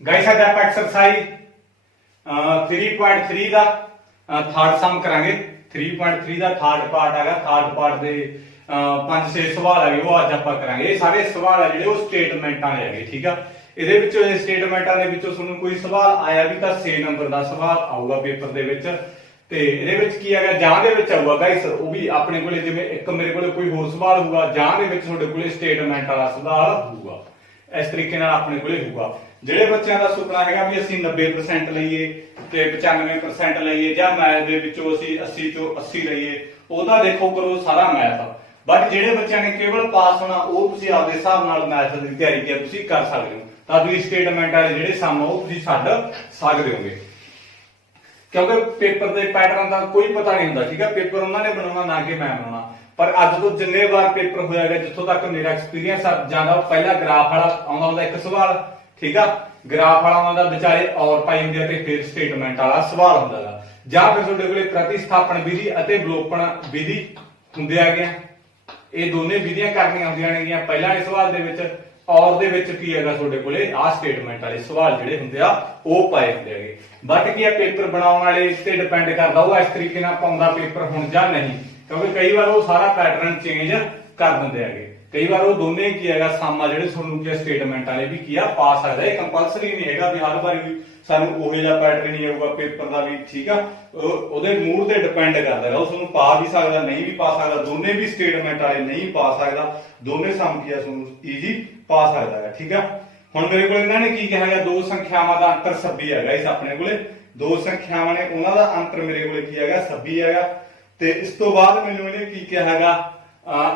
Guys आज आप exercise 3.3 ਦਾ third ਸਮ ਕਰਾਂਗੇ। 3.3 ਦਾ ਥਰਡ ਪਾਰਟ ਹੈਗਾ। ਥਰਡ ਪਾਰਟ ਦੇ 5-6 ਸਵਾਲ ਹੈਗੇ ਉਹ ਅੱਜ ਆਪਾਂ ਕਰਾਂਗੇ। ਇਹ ਸਾਰੇ ਸਵਾਲ ਆ ਜਿਹੜੇ ਉਹ ਸਟੇਟਮੈਂਟਾਂ ਦੇ ਹੈਗੇ, ਠੀਕ ਆ। ਇਹਦੇ ਵਿੱਚੋਂ ਇਹ ਸਟੇਟਮੈਂਟਾਂ ਦੇ ਵਿੱਚੋਂ ਤੁਹਾਨੂੰ ਕੋਈ ਸਵਾਲ ਆਇਆ ਵੀ ਤਾਂ 6 ਨੰਬਰ ਦਾ ਸਵਾਲ ਆਊਗਾ ਪੇਪਰ ਦੇ ਵਿੱਚ। ਤੇ ਇਹਦੇ ਵਿੱਚ ਕੀ ਹੈਗਾ, ਜਾਂ ਦੇ ਵਿੱਚ ਆਊਗਾ ਗਾਇਸ ਉਹ ਵੀ ਆਪਣੇ ਕੋਲੇ, ਜਿਵੇਂ ਇੱਕ ਮੇਰੇ ਕੋਲੇ ਕੋਈ ਹੋਰ ਸਵਾਲ ਹੋਊਗਾ, ਜਾਂ ਦੇ ਵਿੱਚ ਤੁਹਾਡੇ ਕੋਲੇ ਸਟੇਟਮੈਂਟ ਵਾਲਾ ਸਵਾਲ ਹੋਊਗਾ। ਇਸ ਤਰੀਕੇ ਨਾਲ ਆਪਣੇ ਕੋਲੇ ਹੋਊਗਾ। ਜਿਹੜੇ ਬੱਚਿਆਂ ਦਾ ਸੁਪਨਾ ਹੈਗਾ ਵੀ ਅਸੀਂ 90% ਲਈਏ ਤੇ 95% ਲਈਏ, ਜਾਂ ਮੈਥ ਦੇ ਵਿੱਚੋਂ ਅਸੀਂ 80 ਚੋਂ 80 ਲਈਏ, ਉਹਦਾ ਦੇਖੋ ਕਰੋ ਸਾਰਾ ਮੈਥ। ਬਟ ਜਿਹੜੇ ਬੱਚਿਆਂ ਨੇ ਕੇਵਲ ਪਾਸ ਹੋਣਾ, ਉਹ ਤੁਸੀਂ ਆਪਦੇ ਹਿਸਾਬ ਨਾਲ ਮੈਥ ਦੀ ਤਿਆਰੀ ਕੀ ਤੁਸੀਂ ਕਰ ਸਕਦੇ ਹੋ। ਤਾਂ ਤੁਸੀਂ ਸਟੇਟਮੈਂਟ ਵਾਲੇ ਜਿਹੜੇ ਸਮ ਉਹ ਤੁਸੀਂ ਛੱਡ ਸਕਦੇ ਹੋਗੇ, ਕਿਉਂਕਿ ਪੇਪਰ ਦੇ ਪੈਟਰਨ ਦਾ ਕੋਈ ਪਤਾ ਨਹੀਂ ਹੁੰਦਾ, ਠੀਕ ਹੈ। ਪੇਪਰ ਉਹਨਾਂ ਨੇ ਬਣਾਉਣਾ, ਨਾ ਕਿ ਮੈਂ ਬਣਾਉਣਾ। ਪਰ ਅੱਜ ਤੋਂ ਜਿੰਨੇ ਵਾਰ ਪੇਪਰ ਹੋਇਆ ਗਿਆ, ਜਿੱਥੋਂ ਤੱਕ ਮੇਰਾ ਐਕਸਪੀਰੀਅੰਸ ਜਾਂਦਾ, ਪਹਿਲਾ ਗ੍ਰਾਫ ਵਾਲਾ ਆਉਂਦਾ ਹੁੰਦਾ ਇੱਕ ਸਵਾਲ, ਠੀਕ ਆ। ਗ੍ਰਾਫ ਵਾਲਾ ਆਉਂਦਾ ਵਿਚਾਰੇ ਔਰ ਪਾਈ ਹੁੰਦੀ ਆ, ਤੇ ਫਿਰ ਸਟੇਟਮੈਂਟ ਵਾਲਾ ਸਵਾਲ ਹੁੰਦਾ ਹੈ। ਜਾਂ ਫਿਰ ਤੁਹਾਡੇ ਕੋਲੇ ਪ੍ਰਤੀਸਥਾਪਨ ਵਿਧੀ ਅਤੇ ਵਿਲੋਪਨ ਵਿਧੀ ਹੁੰਦੇ ਆ ਗਿਆ। ਇਹ ਦੋਨੇ ਵਿਧੀਆਂ ਕਰਨੀਆਂ ਹੁੰਦੀਆਂ ਨੇਗੀਆਂ ਪਹਿਲਾਂ ਵਾਲੇ ਸਵਾਲ ਦੇ ਵਿੱਚ। ਔਰ ਦੇ ਵਿੱਚ ਕੀ ਹੈਗਾ ਤੁਹਾਡੇ ਕੋਲੇ ਆਹ ਸਟੇਟਮੈਂਟ ਵਾਲੇ ਸਵਾਲ ਜਿਹੜੇ ਹੁੰਦੇ ਆ ਉਹ ਪਾਏ ਹੁੰਦੇ ਹੈਗੇ। ਬਟ ਕੀ ਆ, ਪੇਪਰ ਬਣਾਉਣ ਵਾਲੇ ਤੇ ਡਿਪੈਂਡ ਕਰਦਾ ਉਹ ਇਸ ਤਰੀਕੇ ਨਾਲ ਪਾਉਂਦਾ ਪੇਪਰ ਹੁਣ ਜਾਂ ਨਹੀਂ, ਕਿਉਂਕਿ ਕਈ ਵਾਰ ਉਹ ਸਾਰਾ ਪੈਟਰਨ ਚੇਂਜ ਕਰ ਦਿੰਦੇ ਹੈਗੇ। ਕਈ ਵਾਰ ਉਹ ਦੋਨੇ ਕੀ ਹੈਗਾ ਸਾਮਾ ਜਿਹੜੇ ਤੁਹਾਨੂੰ ਕੀ ਸਟੇਟਮੈਂਟ ਵਾਲੇ ਵੀ ਕੀ ਆ ਪਾ ਸਕਦਾ। ਇਹ ਕੰਪਲਸਰੀ ਨਹੀਂ ਹੈਗਾ ਵੀ ਹਰ ਵਾਰੀ ਵੀ ਸਾਨੂੰ ਉਹੇ ਜਿਹਾ ਪੈਟਰਨ ਹੀ ਆਊਗਾ ਪੇਪਰ ਦਾ ਵੀ, ਠੀਕ ਆ। ਉਹਦੇ ਮੂਡ ਤੇ ਡਿਪੈਂਡ ਕਰਦਾ ਹੈ, ਉਹ ਤੁਹਾਨੂੰ ਪਾ ਵੀ ਸਕਦਾ, ਨਹੀਂ ਵੀ ਪਾ ਸਕਦਾ। ਦੋਨੇ ਵੀ ਸਟੇਟਮੈਂਟ ਵਾਲੇ ਨਹੀਂ ਪਾ ਸਕਦਾ, ਦੋਨੇ ਸਮ ਕੀ ਆ ਤੁਹਾਨੂੰ ਈਜ਼ੀ ਪਾ ਸਕਦਾ ਹੈ, ਠੀਕ ਆ। ਹੁਣ ਮੇਰੇ ਕੋਲ ਇਹਨਾਂ ਨੇ ਕੀ ਕਿਹਾ ਹੈਗਾ, ਦੋ ਸੰਖਿਆਵਾਂ ਦਾ ਅੰਤਰ 26 ਹੈਗਾ। ਇਸ ਆਪਣੇ ਕੋਲੇ ਦੋ ਸੰਖਿਆਵਾਂ ਨੇ, ਉਹਨਾਂ ਦਾ ਅੰਤਰ ਮੇਰੇ ਕੋਲੇ ਕੀ ਹੈਗਾ 26 ਹੈਗਾ। ਤੇ ਇਸ ਤੋਂ ਬਾਅਦ ਮੈਨੂੰ ਇਹਨੇ ਕੀ ਕਿਹਾ ਹੈਗਾ,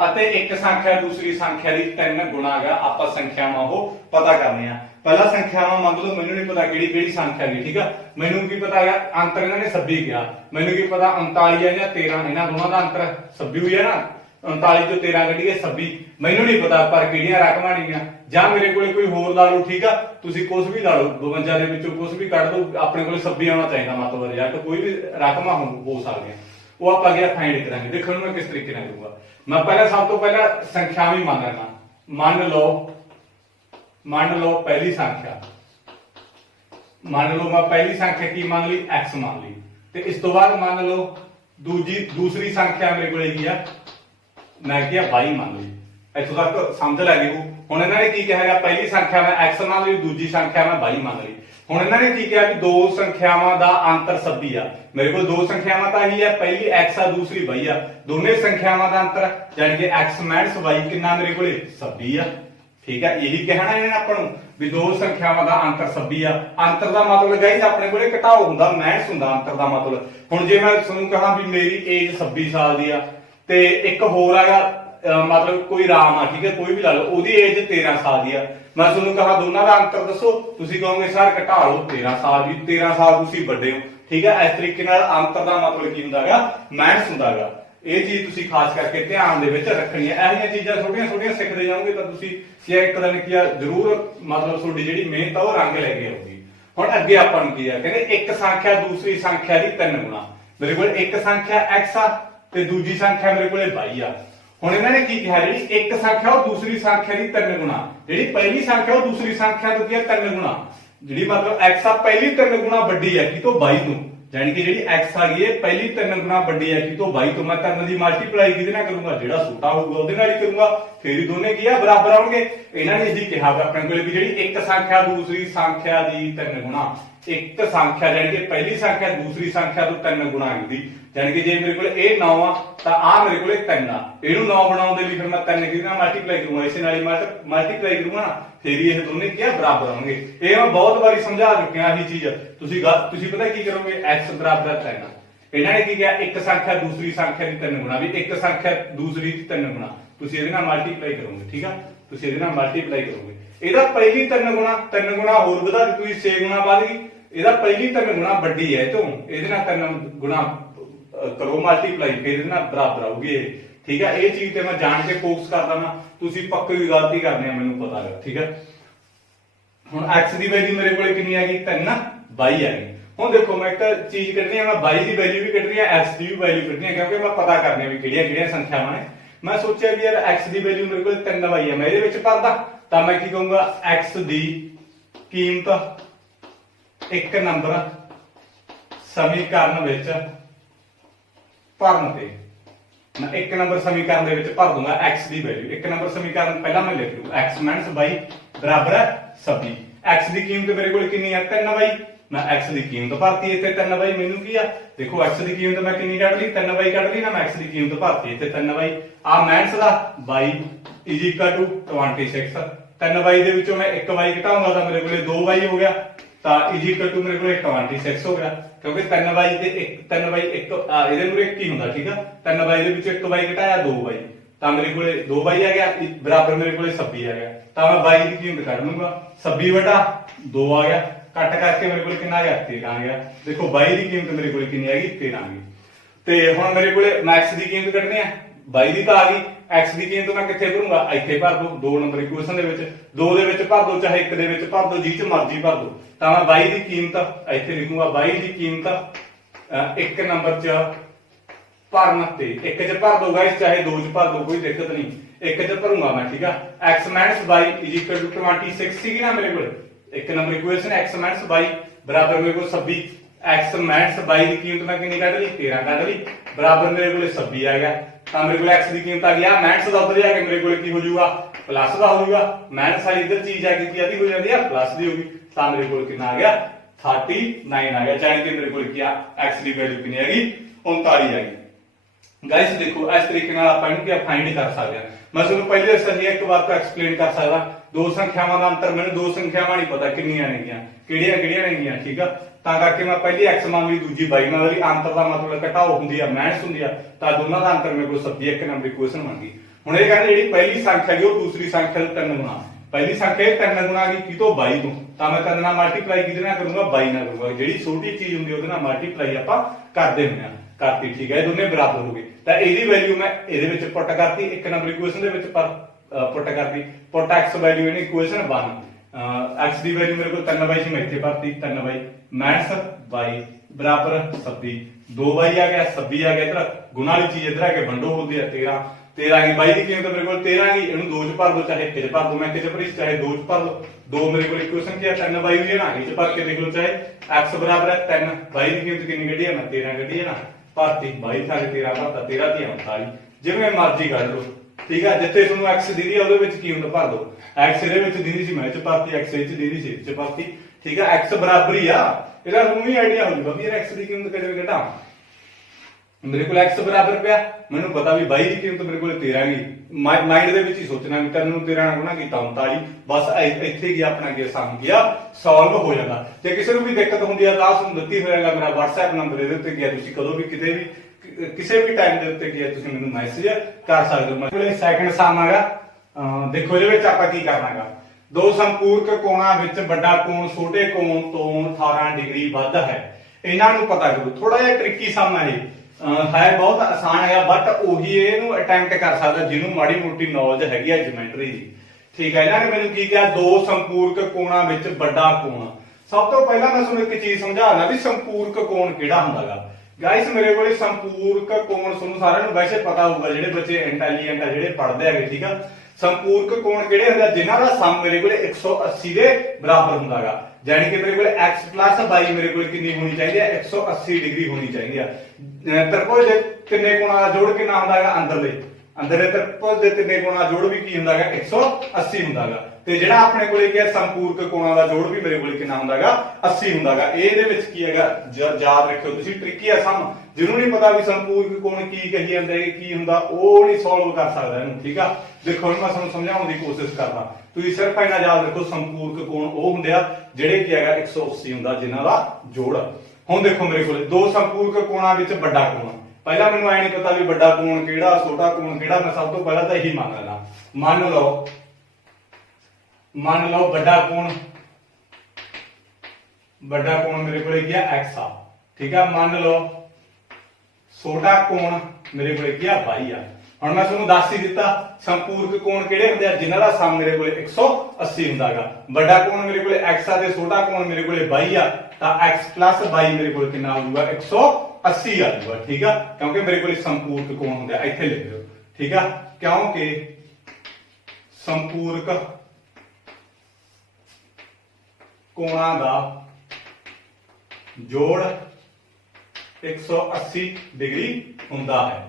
ਅਤੇ ਇੱਕ ਸੰਖਿਆ ਦੂਸਰੀ ਸੰਖਿਆ ਦੀ 3 ਗੁਣਾ ਹੈਗਾ। ਆਪਾਂ ਸੰਖਿਆਵਾਂ ਉਹ ਪਤਾ ਕਰਨੇ ਆ। ਪਹਿਲਾ ਸੰਖਿਆਵਾਂ ਮੰਨ ਲਓ, ਮੈਨੂੰ ਨਹੀਂ ਪਤਾ ਕਿਹੜੀ ਕਿਹੜੀ ਸੰਖਿਆ ਦੀ, ਠੀਕ ਆ। ਮੈਨੂੰ ਕੀ ਪਤਾ ਹੈਗਾ ਅੰਤਰ ਇਹਨਾਂ ਨੇ 26 ਕਿਹਾ, ਮੈਨੂੰ ਕੀ ਪਤਾ 39 ਹੈ ਜਾਂ 13, ਇਹਨਾਂ ਦੋਨਾਂ ਦਾ ਅੰਤਰ 26 ਹੋਈ ਹੈ ਨਾ। 39 ਚੋਂ 13 ਕੱਢੀਏ 26, ਮੈਨੂੰ ਨਹੀਂ ਪਤਾ ਪਰ ਕਿਹੜੀਆਂ ਰਕਮਾਂ ਨੇਗੀਆਂ। ਜਾਂ ਮੇਰੇ ਕੋਲੇ ਕੋਈ ਹੋਰ ਲਾ ਲਓ, ਠੀਕ ਆ। ਤੁਸੀਂ ਕੁਝ ਵੀ ਲਾ ਲਓ, 52 ਦੇ ਵਿੱਚੋਂ ਕੁਝ ਵੀ ਕੱਢ ਲਓ, ਆਪਣੇ ਕੋਲੇ 26 ਆਉਣਾ ਚਾਹੀਦਾ ਮਤਲਬ ਰਿਜ਼ਲਟ। ਕੋਈ ਵੀ ਰਕਮਾਂ ਹੋ ਸਕਦੀਆਂ, ਉਹ ਆਪਾਂ ਅੱਗੇ ਫਾਈਂਡ ਕਰਾਂਗੇ। ਦੇਖੋ ਮੈਂ ਕਿਸ ਤਰੀਕੇ ਨਾਲ ਕਰੂੰਗਾ। ਮੈਂ ਪਹਿਲਾਂ ਸਭ ਤੋਂ ਪਹਿਲਾਂ ਸੰਖਿਆ ਵੀ ਮੰਨ ਲੈਣਾ। ਮੰਨ ਲਓ ਪਹਿਲੀ ਸੰਖਿਆ, ਮੰਨ ਲਓ ਮੈਂ ਪਹਿਲੀ ਸੰਖਿਆ ਕੀ ਮੰਨ ਲਈ, x ਮੰਨ ਲਈ। ਤੇ ਇਸ ਤੋਂ ਬਾਅਦ ਮੰਨ ਲਓ ਦੂਸਰੀ ਸੰਖਿਆ ਮੇਰੇ ਕੋਲੇ ਕੀ ਆ, ਮੈਂ ਕੀ ਆ y ਮੰਨ ਲਈ। ਇੱਥੋਂ ਤੱਕ ਸਮਝ ਲੱਗ ਗਈ। ਹੁਣ ਇਹਨਾਂ ਨੇ ਕੀ ਕਿਹਾ ਹੈਗਾ, ਪਹਿਲੀ ਸੰਖਿਆ ਮੈਂ x ਮੰਨ ਲਈ, ਦੂਜੀ ਸੰਖਿਆ ਮੈਂ y ਮੰਨ ਲਈ। ਹੁਣ ਇਹਨਾਂ ਨੇ ਕੀ ਕਿਹਾ ਵੀ ਦੋ ਸੰਖਿਆਵਾਂ ਦਾ ਅੰਤਰ 26 ਆ। ਮੇਰੇ ਕੋਲ ਦੋ ਸੰਖਿਆਵਾਂ ਤਾਂ ਇਹੀ ਆ, ਪਹਿਲੀ x ਆ ਦੂਸਰੀ y ਆ। ਦੋਨੇ ਸੰਖਿਆਵਾਂ ਦਾ ਅੰਤਰ ਯਾਨੀ ਕਿ x - y ਕਿੰਨਾ ਮੇਰੇ ਕੋਲੇ 26 ਆ, ਠੀਕ ਆ। ਇਹੀ ਕਹਿਣਾ ਇਹਨਾਂ ਆਪਾਂ ਨੂੰ ਵੀ ਦੋ ਸੰਖਿਆਵਾਂ ਦਾ ਅੰਤਰ 26 ਆ। ਅੰਤਰ ਦਾ ਮਤਲਬ ਗਾਇਸ ਆਪਣੇ ਕੋਲੇ ਘਟਾਓ ਹੁੰਦਾ, ਮਾਈਨਸ ਹੁੰਦਾ ਅੰਤਰ ਦਾ ਮਤਲਬ। ਹੁਣ ਜੇ ਮੈਂ ਤੁਹਾਨੂੰ ਕਹਾਂ ਵੀ ਮੇਰੀ ਏਜ 26 ਸਾਲ ਦੀ ਆ, ਤੇ ਇੱਕ ਹੋਰ ਹੈਗਾ ਮਤਲਬ ਕੋਈ ਰਾਮ ਆ, ਠੀਕ ਹੈ, ਕੋਈ ਵੀ ਲਾ ਲਓ, ਉਹਦੀ ਏਜ 13 ਸਾਲ ਦੀ ਆ। ਮੈਂ ਤੁਹਾਨੂੰ ਕਹਾਂ ਦੋਨਾਂ ਦਾ ਅੰਤਰ ਦੱਸੋ, ਤੁਸੀਂ ਕਹੋਗੇ ਸਰ ਘਟਾ ਲਓ 13 ਸਾਲ ਵੀ, 13 ਸਾਲ ਤੁਸੀਂ ਵੱਡੇ ਹੋ, ਠੀਕ ਹੈ। ਇਸ ਤਰੀਕੇ ਨਾਲ ਅੰਤਰ ਦਾ ਮਤਲਬ ਕੀ ਹੁੰਦਾ ਹੈਗਾ, ਮਾਈਨਸ ਹੁੰਦਾ ਹੈਗਾ। ਇਹ ਚੀਜ਼ ਤੁਸੀਂ ਖਾਸ ਕਰਕੇ ਧਿਆਨ ਦੇ ਵਿੱਚ ਰੱਖਣੀ ਹੈ। ਇਹੋ ਜਿਹੀਆਂ ਚੀਜ਼ਾਂ ਛੋਟੀਆਂ ਛੋਟੀਆਂ ਸਿੱਖਦੇ ਜਾਓਗੇ ਤਾਂ ਤੁਸੀਂ ਕੀ ਇੱਕ ਦਿਨ ਕੀ ਆ ਜ਼ਰੂਰ ਮਤਲਬ ਤੁਹਾਡੀ ਜਿਹੜੀ ਮਿਹਨਤ ਆ ਉਹ ਰੰਗ ਲੈ ਕੇ ਆਊਗੀ। ਹੁਣ ਅੱਗੇ ਆਪਾਂ ਨੂੰ ਕੀ ਆ, ਕਹਿੰਦੇ ਇੱਕ ਸੰਖਿਆ ਦੂਸਰੀ ਸੰਖਿਆ ਦੀ 3 ਗੁਣਾ। ਮੇਰੇ ਕੋਲ ਇੱਕ ਸੰਖਿਆ x ਆ ਤੇ ਦੂਜੀ ਸੰਖਿਆ ਮੇਰੇ ਕੋਲੇ y ਆ। ਹੁਣ ਇਹਨਾਂ ਨੇ ਕੀ ਕਿਹਾ, ਜਿਹੜੀ ਇੱਕ ਸੰਖਿਆ ਉਹ ਦੂਸਰੀ ਸੰਖਿਆ ਦੀ 3 ਗੁਣਾ, ਜਿਹੜੀ ਪਹਿਲੀ ਸੰਖਿਆ ਉਹ ਦੂਸਰੀ ਸੰਖਿਆ ਤੋਂ ਕੀ ਆ 3 ਗੁਣਾ। ਜਿਹੜੀ ਮਤਲਬ x ਆ ਪਹਿਲੀ 3 ਗੁਣਾ ਵੱਡੀ ਹੈ ਕਿਤੋਂ y ਤੋਂ, ਯਾਨੀ ਕਿ ਜਿਹੜੀ x ਆ ਗਈ ਹੈ ਪਹਿਲੀ 3 ਗੁਣਾ ਵੱਡੀ ਹੈ ਕਿਤੋਂ y ਤੋਂ। ਮੈਂ 3 ਦੀ ਮਲਟੀਪਲਾਈ ਕਿਹਦੇ ਨਾਲ ਕਰੂੰਗਾ, ਜਿਹੜਾ ਛੋਟਾ ਹੋਊਗਾ ਉਹਦੇ ਨਾਲ ਹੀ ਕਰੂੰਗਾ, ਫੇਰ ਹੀ ਦੋਨੇ ਕੀ ਆ ਬਰਾਬਰ ਆਉਣਗੇ। ਇਹਨਾਂ ਨੇ ਇਹੀ ਕਿਹਾ ਆਪਣੇ ਕੋਲੇ ਵੀ ਜਿਹੜੀ ਇੱਕ ਸੰਖਿਆ ਦੂਸਰੀ ਸੰਖਿਆ ਦੀ 3 ਗੁਣਾ, ਇੱਕ ਸੰਖਿਆ ਯਾਨੀ ਕਿ ਪਹਿਲੀ ਸੰਖਿਆ ਦੂਸਰੀ ਸੰਖਿਆ ਤੋਂ 3 ਗੁਣਾ ਹੁੰਦੀ। ਯਾਨੀ ਕਿ ਜੇ ਮੇਰੇ ਕੋਲ ਇਹ 9 ਆ ਤਾਂ ਆ ਮੇਰੇ ਕੋਲੇ 3 ਆ। ਇਹਨੂੰ 9 ਬਣਾਉਣ ਦੇ ਲਈ ਫਿਰ ਮੈਂ 3 ਕਿਹਦੇ ਨਾਲ ਮਲਟੀਪਲਾਈ ਕਰੂੰਗਾ, ਇਸੇ ਨਾਲ ਹੀ ਮਲਟੀਪਲਾਈ ਕਰੂੰਗਾ ਨਾ, ਫੇਰ ਹੀ ਇਹ ਦੋਨੇ ਕੀ ਆ ਬਰਾਬਰ ਆਉਣਗੇ। ਇਹ ਮੈਂ ਬਹੁਤ ਵਾਰੀ ਸਮਝਾ ਚੁੱਕਿਆ ਇਹੀ ਚੀਜ਼। ਤੁਸੀਂ ਪਤਾ ਕੀ ਕਰੋਗੇ, x ਬਰਾਬਰ 3। ਇਹਨਾਂ ਨੇ ਕੀ ਕਿਹਾ, ਇੱਕ ਸੰਖਿਆ ਦੂਸਰੀ ਸੰਖਿਆ ਦੀ 3 ਗੁਣਾ, ਵੀ ਇੱਕ ਸੰਖਿਆ ਦੂਸਰੀ ਦੀ 3 ਗੁਣਾ ਤੁਸੀਂ ਇਹਦੇ ਨਾਲ ਮਲਟੀਪਲਾਈ ਕਰੋਗੇ, ਠੀਕ ਆ। ਤੁਸੀਂ ਇਹਦੇ ਨਾਲ ਮਲਟੀਪਲਾਈ ਕਰੋਗੇ। ਇਹਦਾ ਪਹਿਲੀ 3 ਗੁਣਾ ਹੋਰ ਵਧਾ ਕੇ ਤੁਸੀਂ 6 ਗੁਣਾ ਵੱਧ ਗਈ। ਇਹਦਾ ਪਹਿਲੀ 3 ਗੁਣਾ ਵੱਡੀ ਹੈ ਤੋਂ, ਇਹਦੇ ਨਾਲ 3 ਗੁਣਾ ਕਰੋ ਮਲਟੀਪਲਾਈ, ਫਿਰ ਇਹਦੇ ਨਾਲ ਬਰਾਬਰ ਆਊਗੀ ਇਹ, ਠੀਕ ਹੈ। ਇਹ ਚੀਜ਼ ਤੇ ਮੈਂ ਜਾਣ ਕੇ ਫੋਕਸ ਕਰਦਾ ਨਾ, ਤੁਸੀਂ ਪੱਕੀ ਗਲਤੀ ਕਰਦੇ ਆ ਮੈਨੂੰ ਪਤਾ ਹੈ, ਠੀਕ ਹੈ। ਹੁਣ x ਦੀ ਵੈਲਿਊ ਮੇਰੇ ਕੋਲੇ ਕਿੰਨੀ ਆ ਗਈ 3, y ਆ ਗਈ। ਹੁਣ ਦੇਖੋ ਮੈਂ ਇੱਕ ਚੀਜ਼ ਕੱਢਣੀ ਆ, ਮੈਂ y ਦੀ ਵੈਲਿਊ ਵੀ ਕੱਢਣੀ ਆ, x ਦੀ ਵੀ ਵੈਲਿਊ ਕੱਢਣੀ ਆ, ਕਿਉਂਕਿ ਮੈਂ ਪਤਾ ਕਰਨੀ ਆ ਵੀ ਕਿਹੜੀਆਂ ਕਿਹੜੀਆਂ ਸੰਖਿਆਵਾਂ ਨੇ। ਮੈਂ ਸੋਚਿਆ ਵੀ ਯਾਰ x ਦੀ ਵੈਲਿਊ ਮੇਰੇ ਕੋਲ 3y ਆ, ਮੈਂ ਇਹਦੇ ਵਿੱਚ ਭਰਦਾ ਤਾਂ ਮੈਂ ਕੀ ਕਹੂੰਗਾ x ਦੀ ਕੀਮਤ ਇੱਕ ਨੰਬਰ ਸਮੀਕਰਨ ਵਿੱਚ ਭਰਨ ਤੇ मैं एक नंबर समीकरण ਦੇ ਵਿੱਚ ਭਰ ਦੂੰਗਾ x ਦੀ ਵੈਲਿਊ। ਇੱਕ ਨੰਬਰ ਸਮੀਕਰਨ ਪਹਿਲਾਂ ਮੈਂ ਲਿਖ ਲੂ x - y ਬਰਾਬਰ ਹੈ 26। x ਦੀ ਕੀਮਤ ਮੇਰੇ ਕੋਲ ਕਿੰਨੀ ਹੈ 3y। ਮੈਂ x ਦੀ ਕੀਮਤ ਭਰਤੀ ਇੱਥੇ 3y। ਮੈਨੂੰ ਕੀ ਆ ਦੇਖੋ x ਦੀ ਕੀਮਤ ਮੈਂ ਕਿੰਨੀ ਕੱਢ ਲਈ 3y ਕੱਢ ਲਈ ਨਾ। ਮੈਂ x ਦੀ ਕੀਮਤ ਭਰਤੀ ਇੱਥੇ 3y। ਆ ਮਾਈਨਸ ਦਾ y = 26। 3y ਦੇ ਵਿੱਚੋਂ ਮੈਂ 1y ਘਟਾਉਂਗਾ ਤਾਂ ਮੇਰੇ ਕੋਲੇ 2y ਹੋ ਗਿਆ ਤਾਂ = ਮੇਰੇ ਕੋਲੇ 26 ਹੋ ਗਿਆ ਕਿਉਂਕਿ 3y ਤੇ 3y ਇਹਦੇ ਮੂਰੇ 1 ਹੀ ਹੁੰਦਾ। ਠੀਕ ਆ 3y ਦੇ ਵਿੱਚ 1y ਘਟਾਇਆ 2y ਤਾਂ ਮੇਰੇ ਕੋਲੇ 2y ਆ ਗਿਆ ਬਰਾਬਰ ਮੇਰੇ ਕੋਲੇ 26 ਆ ਗਿਆ ਤਾਂ ਮੈਂ y ਦੀ ਕੀਮਤ ਕੱਢ ਲੂੰਗਾ 26/2 ਆ ਗਿਆ ਕੱਟ ਕਰਕੇ ਮੇਰੇ ਕੋਲੇ ਕਿੰਨਾ ਆ ਗਿਆ 13 ਆ ਗਿਆ। ਦੇਖੋ y ਦੀ ਕੀਮਤ ਮੇਰੇ ਕੋਲੇ ਕਿੰਨੀ ਆ ਗਈ 13 ਆ ਗਈ। ਤੇ ਹੁਣ ਮੇਰੇ ਕੋਲੇ x ਦੀ ਕੀਮਤ ਕੱਢਣੀ ਆ y ਦੀ ਤਾਂ ਆ ਗਈ। x ਦੀ ਕੀਮਤ ਮੈਂ ਕਿੱਥੇ ਭਰੂੰਗਾ ਇੱਥੇ ਭਰ ਦੋ 2 ਨੰਬਰ ਇਕੁਏਸ਼ਨ ਦੇ ਵਿੱਚ 2 ਦੇ ਵਿੱਚ ਭਰ ਦੋ ਚਾਹੇ 1 ਦੇ ਵਿੱਚ ਭਰ ਦੋ ਜਿਹ ਚ ਮਰਜ਼ੀ ਭਰ ਦੋ ਤਾਂ ਮੈਂ y ਦੀ ਕੀਮਤ ਇੱਥੇ ਲਿਖੂੰਗਾ y ਦੀ ਕੀਮਤ ਇੱਕ ਨੰਬਰ ਚ ਭਰਨ ਤੇ ਇੱਕ ਚ ਭਰ ਦੋ ਗਾਇਸ ਚਾਹੇ 2 ਚ ਭਰ ਦੋ ਕੋਈ ਦਿੱਕਤ ਨਹੀਂ ਇੱਕ ਚ ਭਰੂੰਗਾ ਮੈਂ। ਠੀਕ ਆ x - y = 26 ਸੀਗੀ ਨਾ ਮੇਰੇ ਕੋਲ ਇੱਕ ਨੰਬਰ ਇਕੁਏਸ਼ਨ x - y ਬਰਾਬਰ ਮੇਰੇ ਕੋਲ 26। x - y ਦੀ ਕੀਮਤ ਮੈਂ ਕਿੰਨੀ ਕੱਢ ਲਈ 13 ਕੱਢ ਲਈ ਬਰਾਬਰ ਮੇਰੇ ਕੋਲੇ 26 ਆ ਗਿਆ ਤਾਂ ਮੇਰੇ ਕੋਲ x ਦੀ ਕੀਮਤ ਆ ਗਈ। ਆ ਮਾਈਨਸ ਦਾ ਉੱਧਰ ਜਾ ਕੇ ਮੇਰੇ ਕੋਲੇ ਕੀ ਹੋ ਜਾਊਗਾ ਪਲੱਸ ਦਾ ਹੋ ਜਾਊਗਾ। ਮਾਈਨਸ ਵਾਲੀ ਇੱਧਰ ਚੀਜ਼ ਆ ਕੇ ਕੀ ਆਦੀ ਹੋ ਜਾਂਦੀ ਆ ਪਲੱਸ ਦੀ ਹੋ ਗਈ ਤਾਂ ਮੇਰੇ ਕੋਲ ਕਿੰਨਾ ਆ ਗਿਆ 39 ਆ ਗਿਆ। ਚਾਹੇ ਕਿ ਮੇਰੇ ਕੋਲ ਕੀ ਆ x ਦੀ ਵੈਲਿਊ ਕਿੰਨੀ ਆ ਗਈ 39 ਆ ਗਈ। ਗਾਇਸ ਦੇਖੋ ਇਸ ਤਰੀਕੇ ਨਾਲ ਆਪਾਂ ਇਹਨੂੰ ਕੀ ਫਾਈਂਡ ਕਰ ਸਕਦੇ ਹਾਂ। ਮੈਂ ਤੁਹਾਨੂੰ ਪਹਿਲੇ ਦੱਸਿਆ ਸੀ ਇੱਕ ਵਾਰ ਤਾਂ ਐਕਸਪਲੇਨ ਕਰ ਸਕਦਾ ਦੋ ਸੰਖਿਆਵਾਂ ਦਾ ਅੰਤਰ ਮੈਨੂੰ ਦੋ ਸੰਖਿਆਵਾਂ ਨਹੀਂ ਪਤਾ ਕਿੰਨੀਆਂ ਨੇਗੀਆਂ ਕਿਹੜੀਆਂ ਨੇਗੀਆਂ। ਠੀਕ ਆ ਤਾਂ ਕਰਕੇ ਮੈਂ ਪਹਿਲੀ x ਮੰਨ ਲਈ ਦੂਜੀ y ਮੰਨ ਲਈ ਅੰਤਰ ਦਾ ਮਤਲਬ ਘਟਾਓ ਹੁੰਦੀ ਆ ਮਾਈਨਸ ਹੁੰਦੀ ਆ ਤਾਂ ਦੋਨਾਂ ਦਾ ਅੰਤਰ ਮੇਰੇ ਕੋਲ 26 ਇੱਕ ਨੰਬਰ ਇਕੁਏਸ਼ਨ ਬਣ ਗਈ। ਹੁਣ ਇਹ ਕਹਿੰਦੇ ਜਿਹੜੀ ਪਹਿਲੀ ਸੰਖਿਆ ਹੈਗੀ ਉਹ ਦੂਸਰੀ ਸੰਖਿਆ ਨੂੰ 3 ਗੁਣਾ ਪਹਿਲੀ ਸੰਖਿਆ 3 ਗੁਣਾ ਗਈ ਕਿਤੋਂ 22 ਤੋਂ ਤਾਂ ਮੈਂ ਕਿਹਦੇ ਨਾਲ ਮਲਟੀਪਲਾਈ ਕਿਹਦੇ ਨਾਲ ਕਰੂੰਗਾ 22 ਨਾਲ ਕਰੂੰਗਾ। ਜਿਹੜੀ ਛੋਟੀ ਚੀਜ਼ ਹੁੰਦੀ ਉਹਦੇ ਨਾਲ ਮਲਟੀਪਲਾਈ ਆਪਾਂ ਕਰਦੇ ਹੁੰਦੇ ਆ ਕਰਤੀ। ਠੀਕ ਹੈ ਇਹ ਦੋਨੇ ਬਰਾਬਰ ਹੋ ਗਏ ਤਾਂ ਇਹਦੀ ਵੈਲਿਊ ਮੈਂ ਇਹਦੇ ਵਿੱਚ ਪੁੱਟ ਕਰਤੀ ਇੱਕ ਨੰਬਰ ਇਕੁਏਸ਼ਨ ਦੇ ਵਿੱਚ ਪਰ ਪੁੱਟ ਕਰਤੀ ਪੁੱਟ x ਵੈਲਿਊ ਇਹਨੇ ਇਕੁਏਸ਼ਨ 1 x ਦੀ ਵੈਲਿਊ ਮੇਰੇ ਕੋਲ 3y ਸੀ ਮੈਂ ਇੱਥੇ ਭਰਤੀ 3y ਮਾਈਨਸ y ਬਰਾਬਰ 26 2y ਆ ਗਿਆ 26 ਆ ਗਿਆ ਇਧਰ ਗੁਣਾ ਵਾਲੀ ਚੀਜ਼ ਇਧਰ ਆ ਕੇ ਵੰਡੋ ਹੁੰਦੀ ਆ 13 13 ਆ ਗਈ y ਦੀ ਕੀਮਤ ਮੇਰੇ ਕੋਲ 13 ਆ ਗਈ ਇਹਨੂੰ 2 ਚ ਭਰ ਦੋ ਚਾਹੇ 1 ਚ ਭਰ ਦੋ ਮੈਂ ਕਿਤੇ ਭਰੀ ਚਾਹੇ 2 ਚ ਭਰ ਦੋ 2 ਮੇਰੇ ਕੋਲ ਇਕੁਏਸ਼ਨ ਕੀ ਆ 3y ਹੋਈ ਹੈ ਨਾ ਇਹ ਚ ਭਰ ਕੇ ਦੇਖ ਲਓ ਚਾਹੇ x ਬਰਾਬਰ ਹੈ 3 y ਦੀ ਕੀਮਤ ਕਿੰਨੀ ਕੱਢੀ ਹੈ ਮੈਂ 13 ਕੱਢੀ ਹੈ ਨਾ ਭਰਤੀ 22 ਸਾਰੇ 13 ਭਰਤਾ 13 ਤੇ 39 ਜਿਵੇਂ ਮਰਜ਼ੀ ਕੱਢ ਲਓ। ਠੀਕ ਹੈ ਜਿੱਥੇ ਤੁਹਾਨੂੰ x ਦੀਦੀ ਉਹਦੇ ਵਿੱਚ ਕੀਮਤ ਭਰ ਦੋ x ਇਹਦੇ ਵਿੱਚ ਦੀਦੀ ਸੀ ਮੈਂ ਚ ਭਰਤੀ x ਇਹ ਚ ਦੀਦੀ ਸੀ ਚ ਭਰਤੀ। ਠੀਕ ਹੈ x ਬਰਾਬਰ ਹੀ ਆ ਇਹਦਾ ਤੁਹਾਨੂੰ ਵੀ ਆਈਡੀਆ ਹੋ ਜੂਗਾ ਵੀ ਯਾਰ x ਦੀ ਕੀਮਤ ਕਿਵੇਂ ਕੱਢਾਂ। ਮੇਰੇ ਕੋਲ x ਬਰਾਬਰ ਪਿਆ ਮੈਨੂੰ ਪਤਾ ਵੀ y ਦੀ ਕੀਮਤ ਮੇਰੇ ਕੋਲ 13 ਗਈ ਮਾਈਂਡ ਦੇ ਵਿੱਚ ਹੀ ਸੋਚਣਾ ਵੀ 3 ਨੂੰ 13 ਨਾਲ ਗੁਣਾ ਕੀਤਾ 39 ਬਸ ਇੱਥੇ ਗਿਆ ਆਪਣਾ ਗਿਆ ਸਮ ਗਿਆ ਸੋਲਵ ਹੋ ਜਾਂਦਾ। ਜੇ ਕਿਸੇ ਨੂੰ ਵੀ ਦਿੱਕਤ ਹੁੰਦੀ ਆ ਤਾਂ ਤੁਹਾਨੂੰ ਦਿੱਤੀ ਹੋਏਗਾ ਮੇਰਾ WhatsApp ਨੰਬਰ ਇਹਦੇ ਉੱਤੇ ਗਿਆ ਤੁਸੀਂ ਕਦੋਂ ਵੀ ਕਿਤੇ ਵੀ ਕਿਸੇ ਵੀ ਟਾਈਮ ਦੇ ਉੱਤੇ ਗਿਆ ਤੁਸੀਂ ਮੈਨੂੰ ਮੈਸੇਜ ਕਰ ਸਕਦੇ ਹੋ। ਮੇਰੇ ਸੈਕੰਡ ਸਮ ਹੈਗਾ ਦੇਖੋ ਇਹਦੇ ਵਿੱਚ ਆਪਾਂ ਕੀ ਕਰਨਾਗਾ ਦੋ ਸੰਪੂਰਕ ਕੋਣਾਂ ਵਿੱਚ ਵੱਡਾ ਕੋਣ ਛੋਟੇ ਕੋਣ ਤੋਂ 18 ਡਿਗਰੀ ਵੱਧ ਹੈ ਇਹਨਾਂ ਨੂੰ ਪਤਾ ਕਰੋ। ਥੋੜਾ ਜਿਹਾ ਟ੍ਰਿਕੀ ਸਮ ਹੈ ਹੈ ਬਹੁਤ ਆਸਾਨ ਹੈ ਬਟ ਉਹੀ ਇਹਨੂੰ ਅਟੈਂਪਟ ਕਰ ਸਕਦਾ ਜਿਹਨੂੰ ਮਾੜੀ ਮੋਟੀ ਨੌਲੇਜ ਹੈਗੀ ਹੈ ਜਿਓਮੈਟਰੀ ਦੀ। ਠੀਕ ਹੈ ਇਹਨਾਂ ਨੇ ਮੈਨੂੰ ਕੀ ਕਿਹਾ ਦੋ ਸੰਪੂਰਕ ਕੋਣਾਂ ਵਿੱਚ ਵੱਡਾ ਕੋਣ। ਸਭ ਤੋਂ ਪਹਿਲਾਂ ਮੈਂ ਤੁਹਾਨੂੰ ਇੱਕ ਚੀਜ਼ ਸਮਝਾਉਣਾ ਵੀ ਸੰਪੂਰਕ ਕੋਣ ਕਿਹੜਾ ਹੁੰਦਾਗਾ। ਗਾਇਸ ਮੇਰੇ ਕੋਲੇ ਸੰਪੂਰਕ ਕੋਣ ਤੁਹਾਨੂੰ ਸਾਰਿਆਂ ਨੂੰ ਵੈਸੇ ਪਤਾ ਹੋਊਗਾ ਜਿਹੜੇ ਬੱਚੇ ਇੰਟੈਲੀਜੈਂਟ ਆ ਜਿਹੜੇ ਪੜ੍ਹਦੇ ਹੈਗੇ। ਠੀਕ ਆ ਸੰਪੂਰਕ ਕੋਣ ਕਿਹੜੇ ਹੁੰਦੇ ਜਿਨ੍ਹਾਂ ਦਾ ਸਮ ਮੇਰੇ ਕੋਲੇ 180 ਦੇ ਬਰਾਬਰ ਹੁੰਦਾਗਾ ਯਾਨੀ ਕਿ ਮੇਰੇ ਕੋਲੇ x y ਮੇਰੇ ਕੋਲੇ ਕਿੰਨੀ ਹੋਣੀ ਚਾਹੀਦੀ ਹੈ 180 ਡਿਗਰੀ ਹੋਣੀ ਚਾਹੀਦੀ ਆ। ਤਰਕੋਜ ਦੇ ਤਿੰਨੇ ਕੋਣਾਂ ਦਾ ਜੋੜ ਕਿੰਨਾ ਹੁੰਦਾਗਾ ਅੰਦਰਲੇ ਤਰਕੋਜ ਦੇ ਤਿੰਨੇ ਕੋਣਾਂ ਦਾ ਜੋੜ ਵੀ ਕੀ ਹੁੰਦਾਗਾ 180 ਹੁੰਦਾਗਾ ਤੇ ਜਿਹੜਾ ਆਪਣੇ ਕੋਲੇ ਕੀ ਹੈ ਸੰਪੂਰਕ ਕੋਣਾਂ ਦਾ ਜੋੜ ਵੀ ਮੇਰੇ ਕੋਲੇ ਕਿੰਨਾ ਹੁੰਦਾਗਾ 80 ਹੁੰਦਾਗਾ। ਇਹਦੇ ਵਿੱਚ ਕੀ ਹੈਗਾ ਯਾਦ ਰੱਖਿਓ ਤੁਸੀਂ ਟ੍ਰਿਕੀ ਆ ਸਮ ਜਿਹਨੂੰ ਨਹੀਂ ਪਤਾ ਵੀ ਸੰਪੂਰਕ ਕੋਣ ਕੀ ਕਹੀ ਜਾਂਦੇ ਕੀ ਹੁੰਦਾ ਉਹ ਨਹੀਂ ਸੋਲਵ ਕਰ ਸਕਦਾ ਇਹਨੂੰ। ਠੀਕ ਆ ਦੇਖੋ ਮੈਂ ਤੁਹਾਨੂੰ ਸਮਝਾਉਣ ਦੀ ਕੋਸ਼ਿਸ਼ ਕਰਦਾ ਤੁਸੀਂ ਸਿਰਫ ਇਹਨਾਂ ਯਾਦ ਰੱਖੋ ਸੰਪੂਰਕ ਕੋਣ ਉਹ ਹੁੰਦੇ ਆ ਜਿਹੜੇ ਕੀ ਹੈਗਾ 180 ਹੁੰਦਾ ਜਿਨ੍ਹਾਂ ਦਾ ਜੋੜ। ਹੁਣ ਦੇਖੋ ਮੇਰੇ ਕੋਲੇ ਦੋ ਸੰਪੂਰਕ ਕੋਣਾਂ ਵਿੱਚ ਵੱਡਾ ਕੋਣ ਪਹਿਲਾਂ ਮੈਨੂੰ ਐ ਨਹੀਂ ਪਤਾ ਵੀ ਵੱਡਾ ਕੋਣ ਕਿਹੜਾ ਛੋਟਾ ਕੋਣ ਕਿਹੜਾ ਮੈਂ ਸਭ ਤੋਂ ਪਹਿਲਾਂ ਤਾਂ ਇਹੀ ਮੰਨ ਲੈਣਾ ਮੰਨ ਲਓ ਵੱਡਾ ਕੋਣ ਮੇਰੇ ਕੋਲੇ ਕੀ ਆ x ਆ। ਠੀਕ ਆ ਮੰਨ ਲਓ ਛੋਟਾ ਕੋਣ ਮੇਰੇ ਕੋਲੇ ਕੀ ਆ y ਆ। ਹੁਣ ਮੈਂ ਤੁਹਾਨੂੰ ਦੱਸ ਹੀ ਦਿੱਤਾ ਸੰਪੂਰਕ ਕੋਣ ਕਿਹੜੇ ਹੁੰਦੇ ਆ ਜਿਨ੍ਹਾਂ ਦਾ ਸਮ ਮੇਰੇ ਕੋਲੇ 180 ਹੁੰਦਾਗਾ। ਵੱਡਾ ਕੋਣ ਮੇਰੇ ਕੋਲੇ x ਆ ਤੇ ਛੋਟਾ ਕੋਣ ਮੇਰੇ ਕੋਲੇ y ਆ ਤਾਂ x y ਮੇਰੇ ਕੋਲ ਕਿੰਨਾ ਆ ਜਾਊਗਾ 180 ਆ ਜਾਊਗਾ। ਠੀਕ ਆ ਕਿਉਂਕਿ ਮੇਰੇ ਕੋਲੇ ਸੰਪੂਰਕ ਕੋਣ ਹੁੰਦੇ ਆ ਇੱਥੇ ਲਿਖ ਦਿਓ। ਠੀਕ ਆ ਕਿਉਂਕਿ ਸੰਪੂਰਕ ਕੋਣਾਂ ਦਾ जोड़ 180 डिग्री हुंदा है।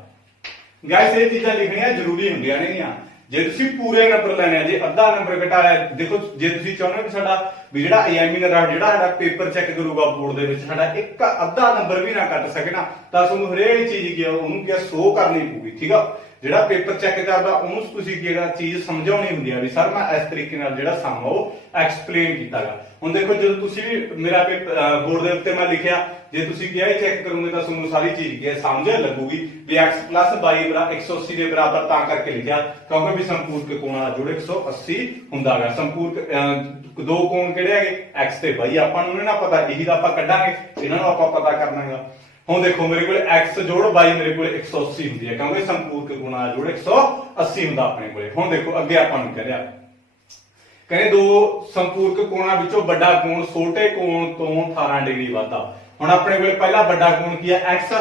गाइस ये चीज़ां लिखनियां जरूरी हुंदियां ने। जे तुसीं पूरे नंबर लैने जे अद्धा नंबर घटाया, देखो जे तुसीं चाहुंदे हो कि साडा भी जिहड़ा एग्जामिनर जिहड़ा साडा पेपर चैक करूगा बोर्ड दे विच साडा एक अद्धा नंबर भी ना कट सके ना, तां तुहानूं हरेक चीज़ की उहनूं की शो करनी पऊगी। ठीक है, ਜਿਹੜਾ पेपर चैक करदा ਉਹਨੂੰ ਤੁਸੀਂ ਕੀ ਹੈਗਾ ਚੀਜ਼ ਸਮਝਾਉਣੀ ਹੁੰਦੀ ਆ ਵੀ ਸਰ ਮੈਂ ਇਸ ਤਰੀਕੇ ਨਾਲ ਜਿਹੜਾ ਸਮ ਉਹ ਐਕਸਪਲੇਨ ਕੀਤਾਗਾ। ਹੁਣ ਦੇਖੋ ਜਦੋਂ ਤੁਸੀਂ ਵੀ ਮੇਰਾ ਬੋਰਡ ਦੇ ਉੱਤੇ ਮੈਂ ਲਿਖਿਆ, ਜੇ ਤੁਸੀਂ ਕਿਹਾ ਇਹ ਚੈੱਕ ਕਰੋਗੇ ਤਾਂ ਤੁਹਾਨੂੰ ਸਾਰੀ ਚੀਜ਼ ਕੀ ਸਮਝ ਲੱਗੂਗੀ ਵੀ x + 22 180 ਦੇ ਬਰਾਬਰ ਤਾਂ ਕਰਕੇ ਲਿਖਿਆ ਕਿਉਂਕਿ ਵੀ ਸੰਪੂਰਕ ਕੋਣ ਦਾ ਜੋੜ 180 ਹੁੰਦਾਗਾ। ਸੰਪੂਰਕ ਦੋ ਕੋਣ ਕਿਹੜੇ ਹੈਗੇ x ਤੇ y, ਆਪਾਂ ਨੂੰ ਨਾ ਪਤਾ, ਇਹੀ ਤਾਂ ਆਪਾਂ ਕੱਢਾਂਗੇ, ਇਹਨਾਂ ਨੂੰ ਆਪਾਂ ਪਤਾ ਕਰਨਾਗਾ। ਹੁਣ ਦੇਖੋ ਮੇਰੇ ਕੋਲ x ਜੋੜ y ਮੇਰੇ ਕੋਲ 180 ਹੁੰਦੀ ਹੈ ਕਿਉਂਕਿ ਸੰਪੂਰਕ ਗੁਣਾ ਜੋੜ 180 ਹੁੰਦਾ ਆਪਣੇ ਕੋਲੇ। ਹੁਣ ਦੇਖੋ ਅੱਗੇ ਆਪਾਂ ਨੂੰ ਕਹਿ ਰਿਹਾ, ਕਹਿੰਦੇ ਦੋ ਸੰਪੂਰਕ ਕੋਣਾਂ ਵਿੱਚੋਂ ਵੱਡਾ ਕੋਣ ਛੋਟੇ ਕੋਣ ਤੋਂ 18 ਡਿਗਰੀ ਵੱਧਦਾ। ਹੁਣ ਆਪਣੇ ਕੋਲੇ ਪਹਿਲਾ ਵੱਡਾ ਕੋਣ ਕੀ ਹੈ x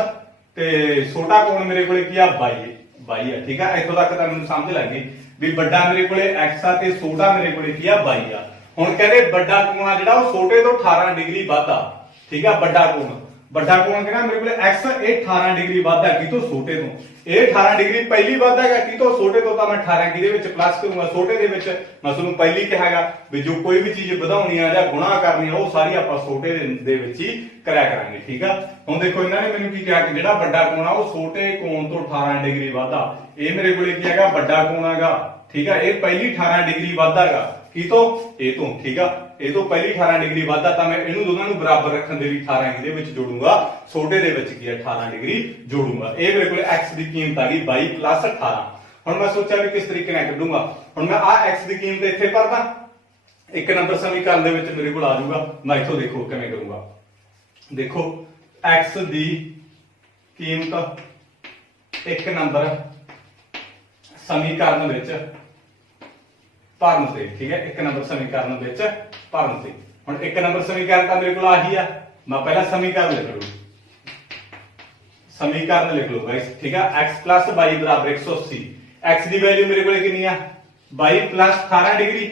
ਤੇ ਛੋਟਾ ਕੋਣ ਮੇਰੇ ਕੋਲੇ ਕੀ ਆ y ਹੈ। ਠੀਕ ਹੈ, ਇੱਥੋਂ ਤੱਕ ਤਾਂ ਮੈਨੂੰ ਸਮਝ ਲੱਗ ਗਈ ਵੀ ਵੱਡਾ ਮੇਰੇ ਕੋਲੇ x ਆ ਤੇ ਛੋਟਾ ਮੇਰੇ ਕੋਲੇ ਕੀ ਆ y ਆ। ਹੁਣ ਕਹਿੰਦੇ ਵੱਡਾ ਕੋਣ ਆ ਜਿਹੜਾ ਉਹ ਛੋਟੇ ਤੋਂ 18 ਡਿਗਰੀ ਵੱਧਦਾ। ਠੀਕ ਆ, ਵੱਡਾ ਕੋਣ ਕਹਿੰਦਾ ਮੇਰੇ ਕੋਲ x ਇਹ 18 ਡਿਗਰੀ ਵੱਧਦਾ ਕਿਤੋਂ ਛੋਟੇ ਤੋਂ। ਇਹ 18 ਡਿਗਰੀ ਪਹਿਲੀ ਵੱਧਦਾ ਹੈਗਾ ਕਿਤੋਂ ਛੋਟੇ ਤੋਂ, ਤਾਂ ਮੈਂ 18 ਕਿਹਦੇ ਵਿੱਚ ਪਲੱਸ ਕਰੂੰਗਾ ਛੋਟੇ ਦੇ ਵਿੱਚ। ਮੈਂ ਤੁਹਾਨੂੰ ਪਹਿਲੀ ਕਿਹਾਗਾ ਵੀ ਜੋ ਕੋਈ ਵੀ ਚੀਜ਼ ਵਧਾਉਣੀ ਆ ਜਾਂ ਗੁਣਾ ਕਰਨੀ ਆ ਉਹ ਸਾਰੀ ਆਪਾਂ ਛੋਟੇ ਦੇ ਵਿੱਚ ਹੀ ਕਰਿਆ ਕਰਾਂਗੇ। ਠੀਕ ਆ, ਹੁਣ ਦੇਖੋ ਇਹਨਾਂ ਨੇ ਮੈਨੂੰ ਕੀ ਕਿਹਾ ਕਿ ਜਿਹੜਾ ਵੱਡਾ ਕੋਣ ਆ ਉਹ ਛੋਟੇ ਕੋਣ ਤੋਂ 18 ਡਿਗਰੀ ਵੱਧਦਾ। ਇਹ ਮੇਰੇ ਕੋਲੇ ਕੀ ਹੈਗਾ ਵੱਡਾ ਕੋਣ ਹੈਗਾ। ਠੀਕ ਆ, ਇਹ ਪਹਿਲੀ 18 ਡਿਗਰੀ ਵੱਧਦਾ ਹੈਗਾ ਕਿਤੋਂ ਇਹ ਤੋਂ। ਠੀਕ ਆ, ਇਹ ਤੋਂ ਪਹਿਲੀ 18 ਡਿਗਰੀ ਵੱਧਦਾ ਤਾਂ ਮੈਂ ਇਹਨੂੰ ਦੋਨਾਂ ਨੂੰ ਬਰਾਬਰ ਰੱਖਣ ਦੇ ਲਈ 18 ਇਹਦੇ ਵਿੱਚ ਜੋੜੂੰਗਾ, ਛੋਟੇ ਦੇ ਵਿੱਚ ਕੀ ਹੈ 18 ਡਿਗਰੀ ਜੋੜੂੰਗਾ। ਇਹ ਮੇਰੇ ਕੋਲ x ਦੀ ਕੀਮਤ ਆ ਗਈ 22 + 18। ਹੁਣ ਮੈਂ ਸੋਚਿਆ ਵੀ ਕਿਸ ਤਰੀਕੇ ਨਾਲ ਕੱਢੂੰਗਾ। ਹੁਣ ਮੈਂ ਆ x ਦੀ ਕੀਮਤ ਇੱਥੇ ਭਰਦਾ, ਇੱਕ ਨੰਬਰ ਸਮੀਕਰਨ ਦੇ ਵਿੱਚ ਮੇਰੇ ਕੋਲ ਆ ਜਾਊਗਾ। ਮੈਂ ਇੱਥੋਂ ਦੇਖੋ ਕਿਵੇਂ ਕਰੂੰਗਾ। ਦੇਖੋ x ਦੀ ਕੀਮਤ ਇੱਕ ਨੰਬਰ ਸਮੀਕਰਨ ਵਿੱਚ ਭਰਨ ਤੇ। ਠੀਕ ਹੈ, ਇੱਕ ਨੰਬਰ ਸਮੀਕਰਨ ਵਿੱਚ ਭਰਨ ਤੇ। ਹੁਣ ਇੱਕ ਨੰਬਰ ਸਮੀਕਰਨ ਤਾਂ ਮੇਰੇ ਕੋਲ ਆਹੀ ਆ, ਮੈਂ ਪਹਿਲਾਂ ਸਮੀਕਰਨ ਲਿਖ ਲੂ, ਸਮੀਕਰਨ ਲਿਖ ਲਓ ਗਾਇਸ। ਠੀਕ ਆ, x + y = 180। x ਦੀ ਵੈਲਿਊ ਮੇਰੇ ਕੋਲ ਕਿੰਨੀ ਆ 22 + 18 ਡਿਗਰੀ।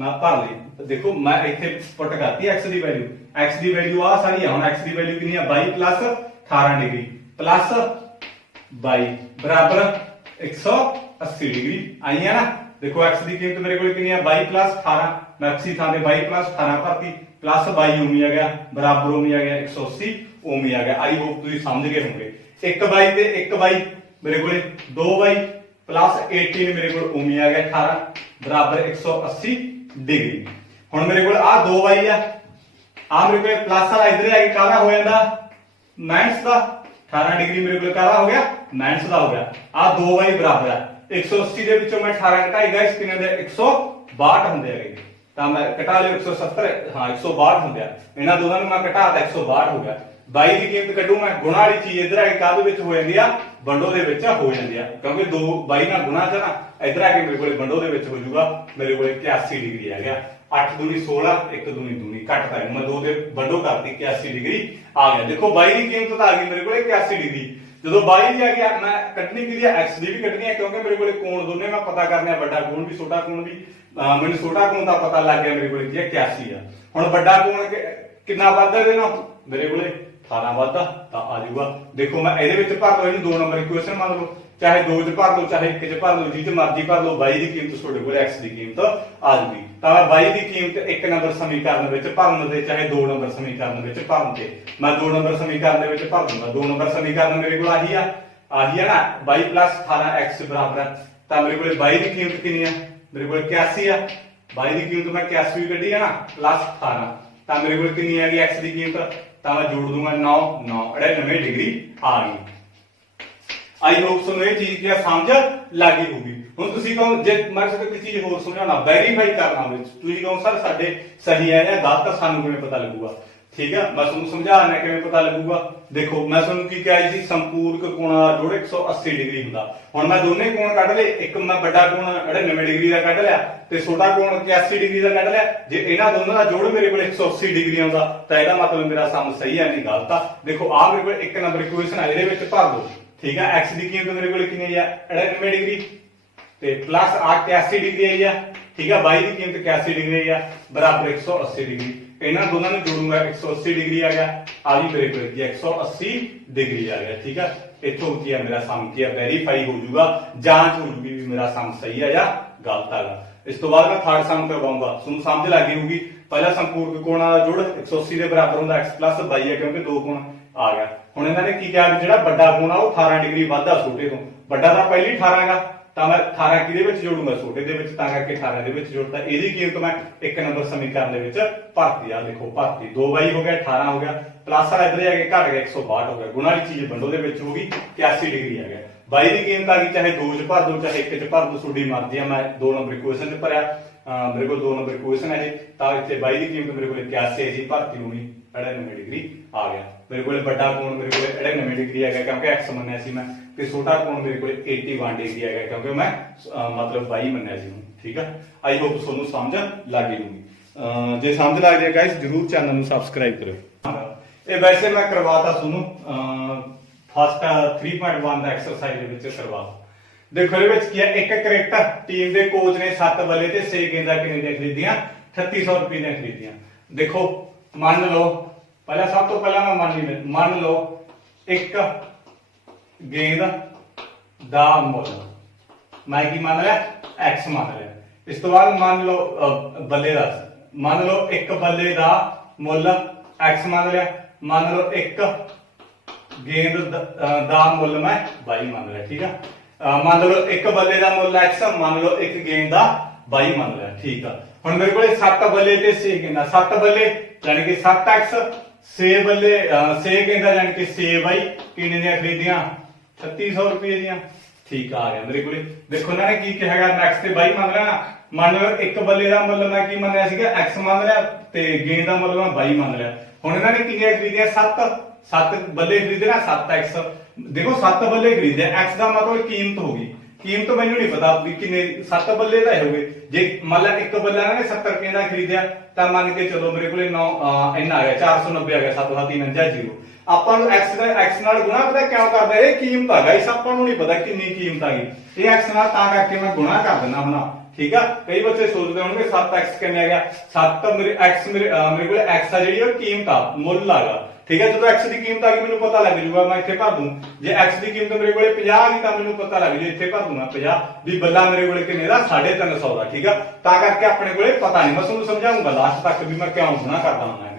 ਮੈਂ ਭਰ ਲਈ, ਦੇਖੋ ਮੈਂ ਇੱਥੇ ਪੁੱਟ ਕਰਤੀ x ਦੀ ਵੈਲਿਊ। x ਦੀ ਵੈਲਿਊ ਆ ਸਾਰੀ ਆ। ਹੁਣ x ਦੀ ਵੈਲਿਊ ਕਿੰਨੀ ਆ 22 + 18 ਡਿਗਰੀ ਪਲੱਸ 22 ਬਰਾਬਰ 180 ਡਿਗਰੀ ਆਈ ਹੈ ਨਾ। देखो x की कीमत मेरे को कितनी है 22 + 18। मैं x की थां ते 22 + 18 भरती प्लस 22 ओम ही आ गया बराबर ओम ही आ गया 180 ओम ही आ गया। आई होप तुम समझ गए होंगे। 1 ते 1 मेरे को 2 प्लस 18 मेरे को ओम ही आ गया 18 बराबर 180 डिग्री। हुण मेरे को आ 2 आ मेरे को प्लस वाला इधर आके काला हो जाता माइनस का 18 डिग्री मेरे को काला हो गया माइनस का हो गया। आ 2 बराबर है 180 ਦੇ ਵਿੱਚੋਂ ਮੈਂ 18 ਘਟਾਈ ਗਾਇਸ ਕਿੰਨੇ ਦੇ 162 ਹੁੰਦੇ ਹੈਗੇ ਤਾਂ ਮੈਂ ਘਟਾ ਲਿਆ 170 ਹਾਂ 162 ਹੁੰਦੇ ਆ। ਇਹਨਾਂ ਦੋਨਾਂ ਨੂੰ ਮੈਂ ਘਟਾਤਾ 162 ਹੋ ਗਿਆ। 22 ਦੀ ਕੀਮਤ ਕੱਢੂ ਮੈਂ ਗੁਣਾ ਵਾਲੀ ਚੀਜ਼ ਇਧਰ ਆ ਕੇ ਕਾਹਦੇ ਵਿੱਚ ਹੋ ਜਾਂਦੀ ਆ ਵੰਡੋ ਦੇ ਵਿੱਚ ਹੋ ਜਾਂਦੀ ਆ ਕਿਉਂਕਿ 22 ਨਾਲ ਗੁਣਾ ਚ ਨਾ ਇਧਰ ਆ ਕੇ ਮੇਰੇ ਕੋਲੇ ਵੰਡੋ ਦੇ ਵਿੱਚ ਹੋ ਜਾਊਗਾ। ਮੇਰੇ ਕੋਲੇ 81 ਡਿਗਰੀ ਆ ਗਿਆ। 8 ਦੂਣੀ 16 1 ਦੂਣੀ ਦੂਣੀ ਘਟਦਾ ਮੈਂ 2 ਦੇ ਵੰਡੋ ਕਰਤੀ 81 ਡਿਗਰੀ ਆ ਗਿਆ। ਦੇਖੋ 22 ਦੀ ਕੀਮਤ ਤਾਂ ਆ ਗਈ ਮੇਰੇ ਕੋਲੇ 81 ਡਿਗਰੀ। ਜਦੋਂ 22 ਦੀ ਆ ਗਿਆ ਮੈਂ ਕੱਢਣੀ ਕੀ ਹੈ x ਦੀ ਵੀ ਕੱਢਣੀ ਹੈ ਕਿਉਂਕਿ ਮੇਰੇ ਕੋਲੇ ਕੋਣ ਦੋਨੇ ਮੈਂ ਪਤਾ ਕਰਨੇ ਆ ਵੱਡਾ ਕੋਣ ਵੀ ਛੋਟਾ ਕੋਣ ਵੀ। ਮੈਨੂੰ ਛੋਟਾ ਕੋਣ ਦਾ ਪਤਾ ਲੱਗ ਗਿਆ ਮੇਰੇ ਕੋਲੇ ਕੀ ਹੈ 81 ਆ। ਹੁਣ ਵੱਡਾ ਕੋਣ ਕਿੰਨਾ ਵੱਧਦਾ ਇਹਦੇ ਨਾਲ ਮੇਰੇ ਕੋਲੇ 18 ਵੱਧਦਾ ਤਾਂ ਆ ਜਾਊਗਾ। ਦੇਖੋ ਮੈਂ ਇਹਦੇ ਵਿੱਚ ਭਰ ਲਓ ਇਹਨੂੰ 2 ਨੰਬਰ ਇਕੁਏਸ਼ਨ ਮੰਨ ਲਓ ਚਾਹੇ 2 ਚ ਭਰ ਲਓ ਚਾਹੇ 1 ਚ ਭਰ ਲਓ ਜਿੱਥੇ ਮਰਜ਼ੀ ਭਰ ਲਓ। 22 ਦੀ ਕੀਮਤ ਤੁਹਾਡੇ ਕੋਲ x ਦੀ ਕੀਮਤ ਆ ਜੂਗੀ ਤਾਂ 22 ਦੀ ਕੀਮਤ 1 ਨੰਬਰ ਸਮੀਕਰਨ ਵਿੱਚ ਭਰਨ ਦੇ ਚਾਹੇ 2 ਨੰਬਰ ਸਮੀਕਰਨ ਵਿੱਚ ਭਰਨ ਤੇ ਮੈਂ 2 ਨੰਬਰ ਸਮੀਕਰਨ ਦੇ ਵਿੱਚ ਭਰ ਦੂੰਗਾ। 2 ਨੰਬਰ ਸਮੀਕਰਨ ਮੇਰੇ ਕੋਲ ਆਹੀ ਆ ਨਾ 22 + 18x ਬਰਾਬਰ ਤਾਂ ਮੇਰੇ ਕੋਲ 22 ਦੀ ਕੀਮਤ ਕਿੰਨੀ ਆ ਮੇਰੇ ਕੋਲ 81 ਆ। 22 ਦੀ ਕੀਮਤ ਮੈਂ 81 ਕੱਢੀ ਆ ਨਾ ਪਲੱਸ 18 ਤਾਂ ਮੇਰੇ ਕੋਲ ਕਿੰਨੀ ਆ ਗਈ x ਦੀ ਕੀਮਤ ਤਾਂ ਮੈਂ ਜੋੜ ਦੂੰਗਾ 9 99 ਡਿਗਰੀ ਆ ਗਈ। आई होप ਤੁਹਾਨੂੰ ਇਹ ਚੀਜ਼ ਕੀ ਸਮਝ ਲੱਗੀ ਹੋਊਗੀ। ਹੁਣ ਤੁਸੀਂ ਕਹੋ ਜੇ ਮੈਂ ਤੁਹਾਨੂੰ ਕੋਈ ਚੀਜ਼ ਹੋਰ ਸਮਝਾਉਣਾ ਵੈਰੀਫਾਈ ਕਰਨਾ ਵਿੱਚ ਤੁਸੀਂ ਕਹੋ ਸਰ ਸਾਡੇ ਸਹੀ ਹੈ ਜਾਂ ਗਲਤ ਆ ਸਾਨੂੰ ਕਿਵੇਂ ਪਤਾ ਲੱਗੂਗਾ। ਠੀਕ ਹੈ ਮੈਂ ਤੁਹਾਨੂੰ ਸਮਝਾਉਣਾ ਕਿਵੇਂ ਪਤਾ ਲੱਗੂਗਾ। ਦੇਖੋ ਮੈਂ ਤੁਹਾਨੂੰ ਕੀ ਕਿਹਾ ਸੀ ਸੰਪੂਰਕ ਕੋਣ ਦਾ ਜੋੜ 180 ਡਿਗਰੀ ਹੁੰਦਾ। ਹੁਣ ਮੈਂ ਦੋਨੇ ਕੋਣ ਕੱਢ ਲਏ ਇੱਕ ਮੈਂ ਵੱਡਾ ਕੋਣ 99 ਡਿਗਰੀ ਦਾ ਕੱਢ ਲਿਆ ਤੇ ਛੋਟਾ ਕੋਣ 81 ਡਿਗਰੀ ਦਾ ਕੱਢ ਲਿਆ। ਜੇ ਇਹਨਾਂ ਦੋਨਾਂ ਦਾ ਜੋੜ ਮੇਰੇ ਕੋਲ 180 ਡਿਗਰੀ ਆਉਂਦਾ ਤਾਂ ਇਹਦਾ ਮਤਲਬ ਮੇਰਾ ਸਮ ਸਹੀ ਹੈ ਨਹੀਂ ਗਲਤ ਆ। ਦੇਖੋ ਆ ਮੇਰੇ ਕੋਲ 1 ਨੰਬਰ ਇਕੁਏਸ਼ਨ ਆ ਇਹਦੇ ਵਿੱਚ ਭਰ ਦਿਓ। ठीक है x की कीमत मेरे को कितनी है 99 डिग्री ते प्लस 81 डिग्री आई है। ठीक है y की कीमत 81 डिग्री आई है बराबर 180 डिग्री। ਇਹਨਾਂ ਦੋਨਾਂ ਨੂੰ ਜੋੜੂੰਗਾ 180 डिग्री आ गया, आ भी मेरे को 180 डिग्री आ गया। ठीक है, इतों की है मेरा सम की है वेरीफाई हो जाऊगा, जांच हो जाऊगी भी मेरा सम सही है या गलत है। इस तो बाद मैं थर्ड सम करवाऊंगा, तुम समझ लग गई होगी। पहला सम पूर्व कोणा का जुड़ 180 के बराबर होंगे x प्लस 22 है, क्योंकि दो कोण आ गया। हुण इन्होंने की किया जो बड़ा कोण आ 18 डिग्री वाधा छोटे तो, बड़ा तो पहली 18 गा, तो मैं 18 किहदे जोड़ूंगा छोटे दे विच, तां करके 18 जोड़ता। इहदी कीमत मैं एक नंबर समीकरण दे विच भरती। आ देखो भरती 2y हो गया 18 हो गया, प्लस वाला इधर जाके घट गया 162 हो गया, गुणा वाली चीज बंडो दे विच होगी 81 डिग्री आ गया। y की कीमत आ गई, चाहे 2 च भर दो चाहे 1 च भर दो, तुहाडी मर्जी है। मैं 2 नंबर इक्वेशन च भरिया, मेरे को 2 नंबर इक्वेशन है, तो इतने y की कीमत मेरे को 81 है, भरती होनी 99 डिग्री आ गया। मेरे को बड़ा कोण मेरे को 99 डिग्री आ गया, क्योंकि x मन्निया सी मैं, ते छोटा कोण मेरे को 81 डिग्री आ गया, क्योंकि मैं मतलब y मन्निया सी। ठीक है, आई होप तुहानू समझ लग गई होगी। जे समझ लग जाए गाइस जरूर चैनल नू सबसक्राइब करो। ये वैसे मैं करवाता तुहानू फर्स्ट 3.1 दा एक्सरसाइज दे विच करवा। देखो ये विच की है, एक क्रिकेट टीम के कोच ने 7 बल्ले ते 6 गेंदा किन्ने दी खरीदियां, 3800 रुपए दी खरीदियां। देखो मान लो पहला, सब तो पहला मैं मान लो एक गेंद दा मुल मैं की मान लिया x मान लिया। इस तो बाद मान लो बल्ले दा, मान लो एक बल्ले दा मुल x मान लिया, मान लो एक गेंद दा मुल मैं y मान लिया। ठीक है, मान लो एक बल्ले दा मुल x, मान लो एक गेंद दा y मान लिया। ठीक है, हुण मेरे को 7 बल्ले ते 6 गेंदा, 7 बल्ले यानी कि 7x, 6 बल्ले 6 गेंदा यानी कि 6y किन्ने दी खरीदियां 3600 रुपए दी। ठीक आ गया मेरे को। देखो इन्होंने की कहा x ते y मान लिया। मान लो एक बल्ले का मुल मैं की मानिया सीगा x मान लिया, ते गेंद का मुल मैं y मान लिया। हुण इन्होंने किन्नियां खरीदियां 7 बल्ले खरीदे ना 7x। देखो 7 बल्ले खरीदे, x का मतलब कीमत होगी, कीमत मैनू नहीं पता भी किन्ने 7 बल्ले का हो गए। जे मान ला एक बल्ला ने 70 रुपए का खरीदिया, तो मान के चलो मेरे को 9 इन्ना आ गया 490 आ गया, 7 7 3 0। ਆਪਾਂ ਨੂੰ x ਨਾਲ ਗੁਣਾ ਪਤਾ ਕਿਉਂ ਕਰਦਾ, ਇਹ ਕੀਮਤ ਆ ਗਾਇਸ, ਆਪਾਂ ਨੂੰ ਨਹੀਂ ਪਤਾ ਕਿੰਨੀ ਕੀਮਤ ਆ ਗਈ। ਇਹ x ਨਾਲ ਤਾਂ ਕਰਕੇ ਮੈਂ ਗੁਣਾ ਕਰ ਦਿੰਦਾ ਹੁਣਾ। ਠੀਕ ਆ, ਕਈ ਬੱਚੇ ਸੋਚਦੇ ਹੋਣਗੇ 7x ਕਿੰਨੇ ਆ ਗਿਆ, 7 ਮੇਰੇ x ਮੇਰੇ ਕੋਲ x ਆ ਜਿਹੜੀ ਉਹ ਕੀਮਤ ਆ, ਮੁੱਲ ਆਗਾ। ਠੀਕ ਹੈ, ਜਦੋਂ x ਦੀ ਕੀਮਤ ਆ ਗਈ ਮੈਨੂੰ ਪਤਾ ਲੱਗ ਜੂਗਾ, ਮੈਂ ਇੱਥੇ ਭਰ ਦੂੰ। ਜੇ x ਦੀ ਕੀਮਤ ਮੇਰੇ ਕੋਲੇ 50 ਆ ਗਈ ਤਾਂ ਮੈਨੂੰ ਪਤਾ ਲੱਗ ਜੂ, ਇੱਥੇ ਭਰ ਦੂੰਗਾ 50 ਵੀ ਬੱਲਾ ਮੇਰੇ ਕੋਲੇ ਕਿੰਨੇ ਦਾ 350 ਦਾ। ਠੀਕ ਆ, ਤਾਂ ਕਰਕੇ ਆਪਣੇ ਕੋਲੇ ਪਤਾ ਨਹੀਂ, ਮੈਂ ਤੁਹਾਨੂੰ ਸਮਝਾਉਂਗਾ ਲਾਸਟ ਤੱਕ ਵੀ ਮੈਂ ਕਿਉਂ ਗੁਣਾ ਕਰਦਾ ਹੁੰਦਾ।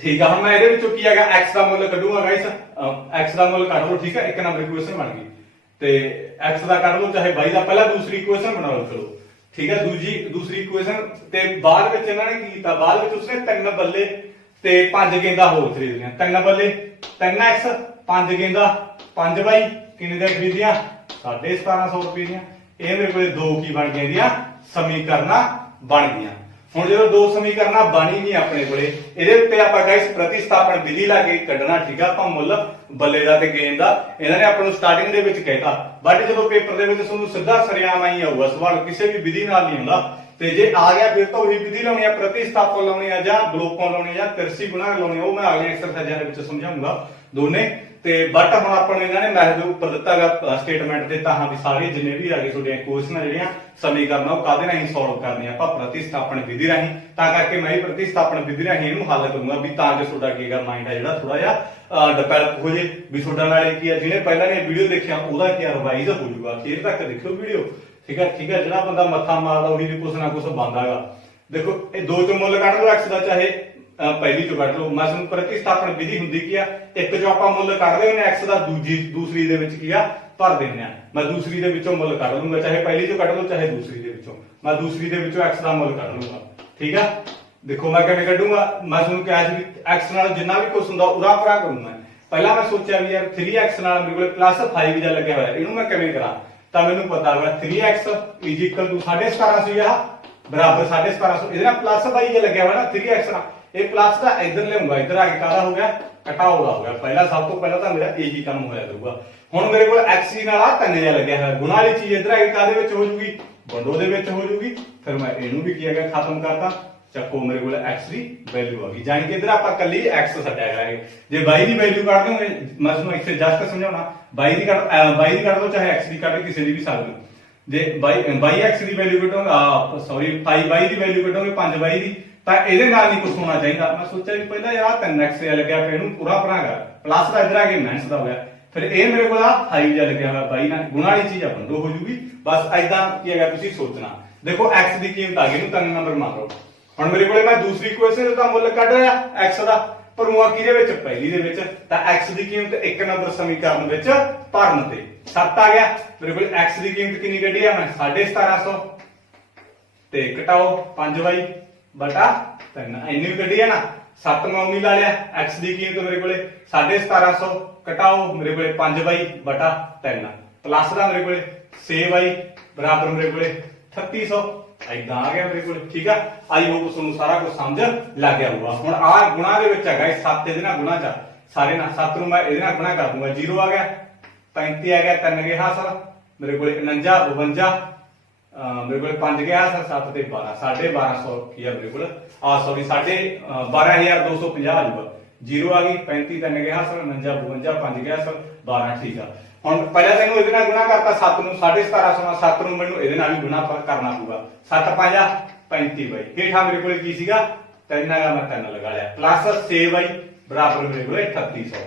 ठीक है, हम मैं ये की है x का मुल कढूंगा गाइस, x का मुल कढ लो। ठीक है, एक नंबर इक्वेशन बन गई, ते x का कढ लो चाहे y का, पहला दूसरी इक्वेशन बना लो। चलो ठीक है, दूसरी इक्वेशन ते बाद विच इन्हां ने की कीता, बाद विच उसने 3 बल्ले ते 5 गेंदा होर खरीद लिया। 3 बल्ले 3x, 5 गेंदा 5y किन्ने दी खरीदियां 1750 रुपए दी। ये मेरे को दो की बन गई समीकरण बन गई। ਹੁਣ ਜਦੋਂ ਦੋ ਸਮੀਕਰਨਾਂ ਬਣੀ ਨਹੀਂ ਆਪਣੇ ਕੋਲੇ, ਇਹਦੇ ਉੱਤੇ ਆਪਾਂ ਗਾਇਸ ਪ੍ਰਤੀਸਥਾਪਨ ਵਿਧੀ ਲਾ ਕੇ ਕੱਢਣਾ। ਠੀਕ ਆ, ਆਪਾਂ ਮੁੱਲ ਬੱਲੇ ਦਾ ਤੇ ਗੇਂਦ ਦਾ ਇਹਨਾਂ ਨੇ ਆਪਾਂ ਨੂੰ ਸਟਾਰਟਿੰਗ ਦੇ ਵਿੱਚ ਕਹਿਤਾ, ਬਟ ਜਦੋਂ ਪੇਪਰ ਦੇ ਵਿੱਚ ਤੁਹਾਨੂੰ ਸਿੱਧਾ ਸਰਿਆਮ ਆਈ ਆਊਗਾ ਸਵਾਲ, ਕਿਸੇ ਵੀ ਵਿਧੀ ਨਾਲ ਨਹੀਂ ਹੁੰਦਾ। ਤੇ ਜੇ ਆ ਗਿਆ ਫਿਰ ਤਾਂ ਉਹੀ ਵਿਧੀ ਲਾਉਣੀ ਆ, ਪ੍ਰਤੀਸਥਾਪਨ ਲਾਉਣੀ ਆ ਜਾਂ ਬਲੋਕਾਂ ਲਾਉਣੀ ਜਾਂ ਤਿਰਛੀ ਗੁਣਾ ਲਾਉਣੀ, ਉਹ ਮੈਂ ਅਗਲੇ ਐਕਸਰਸਾਈਜ਼ਾਂ ਦੇ ਵਿੱਚ ਸਮਝਾਉਂਗਾ ਦੋਨੇ। ਤੇ ਬਟ ਹੁਣ ਆਪਾਂ ਨੂੰ ਇਹਨਾਂ ਨੇ ਮੈਥ ਦੇ ਉੱਪਰ ਦਿੱਤਾਗਾ ਸਟੇਟਮੈਂਟ ਦਿੱਤਾ, ਹਾਂ ਵੀ ਸਾਰੇ ਜਿੰਨੇ ਵੀ ਆ ਗਏ ਤੁਹਾਡੀਆਂ ਕੁਐਸਚਨਾਂ ਜਿਹੜੀਆਂ ਸਮੀਕਰਨਾਂ ਉਹ ਕਾਹਦੇ ਰਾਹੀਂ ਸੋਲਵ ਕਰਨੀਆਂ, ਆਪਾਂ ਪ੍ਰਤੀਸਥਾਪਨ ਵਿਧੀ ਰਾਹੀਂ। ਤਾਂ ਕਰਕੇ ਮੈਂ ਵੀ ਪ੍ਰਤੀਸਥਾਪਨ ਵਿਧੀ ਰਾਹੀਂ ਇਹਨੂੰ ਹੱਲ ਕਰੂੰਗਾ ਵੀ ਤਾਂ ਕਿ ਤੁਹਾਡਾ ਕੀ ਹੈਗਾ ਮਾਈਂਡ ਆ ਜਿਹੜਾ ਥੋੜਾ ਜਿਹਾ ਡਿਵੈਲਪ ਹੋ ਜੇ, ਵੀ ਤੁਹਾਡਾ ਨਾਲੇ ਕੀ ਆ ਜਿਹਨੇ ਪਹਿਲਾਂ ਨੇ ਵੀਡੀਓ ਦੇਖਿਆ ਉਹਦਾ ਕੀ ਰਿਵਾਈਜ਼ ਹੋ ਜਾਊਗਾ। ਅਖੀਰ ਤੱਕ ਦੇਖਿਓ ਵੀਡੀਓ। ਠੀਕ ਹੈ, ਠੀਕ ਹੈ, ਜਿਹੜਾ ਬੰਦਾ ਮੱਥਾ ਮਾਰਦਾ ਉਹੀ ਵੀ ਕੁਛ ਨਾ ਕੁਛ ਬਣਦਾਗਾ। ਦੇਖੋ ਇਹ ਦੋ ਚੋਂ ਮੁੱਲ ਕੱਢ ਲਓ x ਦਾ, ਚਾਹੇ ਪਹਿਲੀ ਚੋਂ ਕੱਢ ਲਓ। ਮੈਂ ਤੁਹਾਨੂੰ ਪ੍ਰਤੀਸਥਾਪਨ ਵਿਧੀ ਹੁੰਦੀ ਕੀ ਆ, ਇੱਕ ਚੋਂ ਆਪਾਂ ਮੁੱਲ ਕੱਢਦੇ ਹੁੰਦੇ x ਦਾ, ਦੂਸਰੀ ਦੇ ਵਿੱਚ ਕੀ ਆ ਭਰ ਦਿੰਦੇ ਆ। ਮੈਂ ਦੂਸਰੀ ਦੇ ਵਿੱਚੋਂ ਮੁੱਲ ਕੱਢ ਲੂੰਗਾ, ਚਾਹੇ ਪਹਿਲੀ ਚੋਂ ਕੱਢ ਲਓ ਚਾਹੇ ਦੂਸਰੀ ਦੇ ਵਿੱਚੋਂ। ਮੈਂ ਦੂਸਰੀ ਦੇ ਵਿੱਚੋਂ x ਦਾ ਮੁੱਲ ਕੱਢ ਲੂੰਗਾ। ਠੀਕ ਆ, ਦੇਖੋ ਮੈਂ ਕਿਵੇਂ ਕੱਢੂੰਗਾ। ਮੈਂ ਤੁਹਾਨੂੰ ਕਿਹਾ ਸੀ x ਨਾਲ ਜਿੰਨਾ ਵੀ ਕੁਛ ਹੁੰਦਾ ਉਰਾ ਪਰਾ ਕਰੂੰਗਾ। ਪਹਿਲਾਂ ਮੈਂ ਸੋਚਿਆ ਵੀ ਯਾਰ 3x ਨਾਲ ਮੇਰੇ ਕੋਲ +5 ਜਿਹਾ ਲੱਗਿਆ ਹੋਇਆ, ਇਹਨੂੰ ਮੈਂ ਕਿਵੇਂ ਕਰਾਂ। ਤਾਂ ਮੈਨੂੰ ਪਤਾ ਹੋਇਆ 3x = 1750 ਆ ਬਰਾਬਰ 1750, ਇਹਦੇ ਨਾਲ +22 ਜਿਹਾ ਲੱਗਿਆ ਹੋਇਆ ਨਾ 3x ਨਾਲ। ਇਹ ਪਲੱਸ ਦਾ ਇੱਧਰ ਲਿਆਉਂਗਾ, ਇੱਧਰ ਆ ਕੇ ਕਾਹਦਾ ਹੋ ਗਿਆ ਘਟਾਉ ਹੋ ਗਿਆ। ਪਹਿਲਾਂ ਸਭ ਤੋਂ ਪਹਿਲਾਂ ਤਾਂ ਮੇਰਾ ਇਹੀ ਕੰਮ ਹੋਇਆ ਕਰੂਗਾ। ਹੁਣ ਮੇਰੇ ਕੋਲ x ਨਾਲ ਆ 3 ਜਿਹਾ ਲੱਗਿਆ ਹੋਇਆ, ਗੁਣਾ ਵਾਲੀ ਚੀਜ਼ ਇੱਧਰ ਆ ਕੇ ਕਾਹਦੇ ਵਿੱਚ ਹੋ ਜੂਗੀ, ਬੰਡੋ ਦੇ ਵਿੱਚ ਹੋ ਜੂਗੀ। ਫਿਰ ਮੈਂ ਇਹਨੂੰ ਵੀ ਕੀ ਹੈਗਾ ਖਤਮ ਕਰਤਾ, ਚੱਕੋ ਮੇਰੇ ਕੋਲ x ਦੀ ਵੈਲਿਊ ਆ ਗਈ। ਜਾਣੀ ਕਿ ਇੱਧਰ ਆਪਾਂ ਕੱਲੀ x ਛੱਡਿਆ ਕਰਾਂਗੇ। ਜੇ y ਦੀ ਵੈਲਿਊ ਕੱਢ ਦੋਗੇ, ਮੈਂ ਤੁਹਾਨੂੰ ਇੱਥੇ ਜਸਟ ਸਮਝਾਉਣਾ, y ਦੀ ਕੱਢ ਦੋ ਚਾਹੇ x ਦੀ ਕੱਢ ਕਿਸੇ ਦੀ ਵੀ ਸਕਦੇ ਹੋ। ਜੇ y x ਦੀ ਵੈਲਿਊ ਕੱਢੋਗੇ, ਸੌਰੀ 5y ਦੀ ਵੈਲਿਊ ਕੱਢੋਗੇ 5y ਦੀ, ਤਾਂ ਇਹਦੇ ਨਾਲ ਨਹੀਂ ਕੁਝ ਹੋਣਾ ਚਾਹੀਦਾ। ਮੈਂ ਸੋਚਿਆ ਵੀ ਪਹਿਲਾਂ ਯਾਰ 3x ਲੱਗਿਆ ਪਿਆ, ਇਹਨੂੰ ਪੂਰਾ ਭਰਾਂਗਾ, ਪਲੱਸ ਦਾ ਇਧਰ ਆ ਕੇ ਮਾਈਨਸ ਦਾ ਹੋ ਗਿਆ, ਫਿਰ ਇਹ ਮੇਰੇ ਕੋਲ ਆ 5 ਜਿਹਾ ਲੱਗਿਆ ਹੋਇਆ ਬਾਈ ਨਾਲ, ਗੁਣਾ ਵਾਲੀ ਚੀਜ਼ ਆਪਣ ਹੋ ਜੂਗੀ। ਬਸ ਐਦਾਂ ਕੀ ਹੈਗਾ ਤੁਸੀਂ ਸੋਚਣਾ। ਦੇਖੋ x ਦੀ ਕੀਮਤ ਆ ਗਈ, ਇਹਨੂੰ 3 ਨੰਬਰ ਮੰਨ ਲਓ। ਹੁਣ ਮੇਰੇ ਕੋਲੇ ਮੈਂ ਦੂਸਰੀ ਇਕੁਏਸ਼ਨ ਦਾ ਮੁੱਲ ਕੱਢ ਰਿਹਾ x ਦਾ, ਭਰੂਆ ਕਿਹਦੇ ਵਿੱਚ, ਪਹਿਲੀ ਦੇ ਵਿੱਚ, ਤਾਂ x ਦੀ ਕੀਮਤ 1 ਨੰਬਰ ਸਮੀਕਰਨ ਵਿੱਚ ਭਰਨ ਤੇ 7 ਆ ਗਿਆ। ਮੇਰੇ ਕੋਲ x ਦੀ ਕੀਮਤ ਕਿੰਨੀ ਕੱਢੀ ਆ ਮੈਂ, 1750 ਤੇ ਘਟਾਓ 5y ਬਟਾ 3, ਇੰਨੀ ਕੱਢੀ ਆ ਨਾ। 7 ਮੈਂ ਉਮੀ ਲਾ ਲਿਆ, x ਦੀ ਕੀਮਤ ਮੇਰੇ ਕੋਲੇ 1750 ਘਟਾਓ ਮੇਰੇ ਕੋਲੇ 5y ਬਟਾ 3 ਪਲੱਸ ਦਾ ਮੇਰੇ ਕੋਲੇ 6y ਬਰਾਬਰ ਮੇਰੇ ਕੋਲੇ 3600 ਇਦਾਂ ਆ ਗਿਆ ਮੇਰੇ ਕੋਲੇ। ਠੀਕ ਆ, ਆਈ ਹੋਪ ਤੁਹਾਨੂੰ ਸਾਰਾ ਕੁਝ ਸਮਝ ਲੱਗ ਗਿਆ ਹੋਊਗਾ। ਹੁਣ ਆ ਗੁਣਾ ਦੇ ਵਿੱਚ ਹੈਗਾ ਇਹ 7 ਇਹਦੇ ਨਾਲ ਗੁਣਾ ਚ, ਸਾਰੇ ਨਾਲ 7 ਨੂੰ ਮੈਂ ਇਹਦੇ ਨਾਲ ਗੁਣਾ ਕਰ ਦੂੰਗਾ, 0 ਆ ਗਿਆ, 35 ਆ ਗਿਆ, 3 ਗਿਆ ਹਾਸਲ ਮੇਰੇ ਕੋਲੇ 49 52 ਮੇਰੇ ਕੋਲੇ 5 ਗਿਆ ਹਾਸਲ, 7 ਤੇ 12 1250 ਕੀ ਆ ਮੇਰੇ ਕੋਲ, ਸੌਰੀ 12250 ਆ ਜਾਊਗਾ। 0 ਆ ਗਈ, 35 3 ਗਿਆ ਹਾਸਲ, 49 52 5 ਗਿਆ ਹਾਸਲ 12। ਠੀਕ ਆ, ਹੁਣ ਪਹਿਲਾਂ ਤੈਨੂੰ ਇਹਦੇ ਨਾਲ ਗੁਣਾ ਕਰਤਾ 7 ਨੂੰ 1750 7 ਨੂੰ ਮੈਨੂੰ ਇਹਦੇ ਨਾਲ ਵੀ ਗੁਣਾ ਕਰਨਾ ਪਊਗਾ। 7 5 35 ਬਾਈ, ਹੇਠਾਂ ਮੇਰੇ ਕੋਲੇ ਕੀ ਸੀਗਾ 3 ਹੈਗਾ, ਮੈਂ 3 ਲਗਾ ਲਿਆ, ਪਲੱਸ 6 ਬਾਈ ਬਰਾਬਰ ਮੇਰੇ ਕੋਲੇ 3800।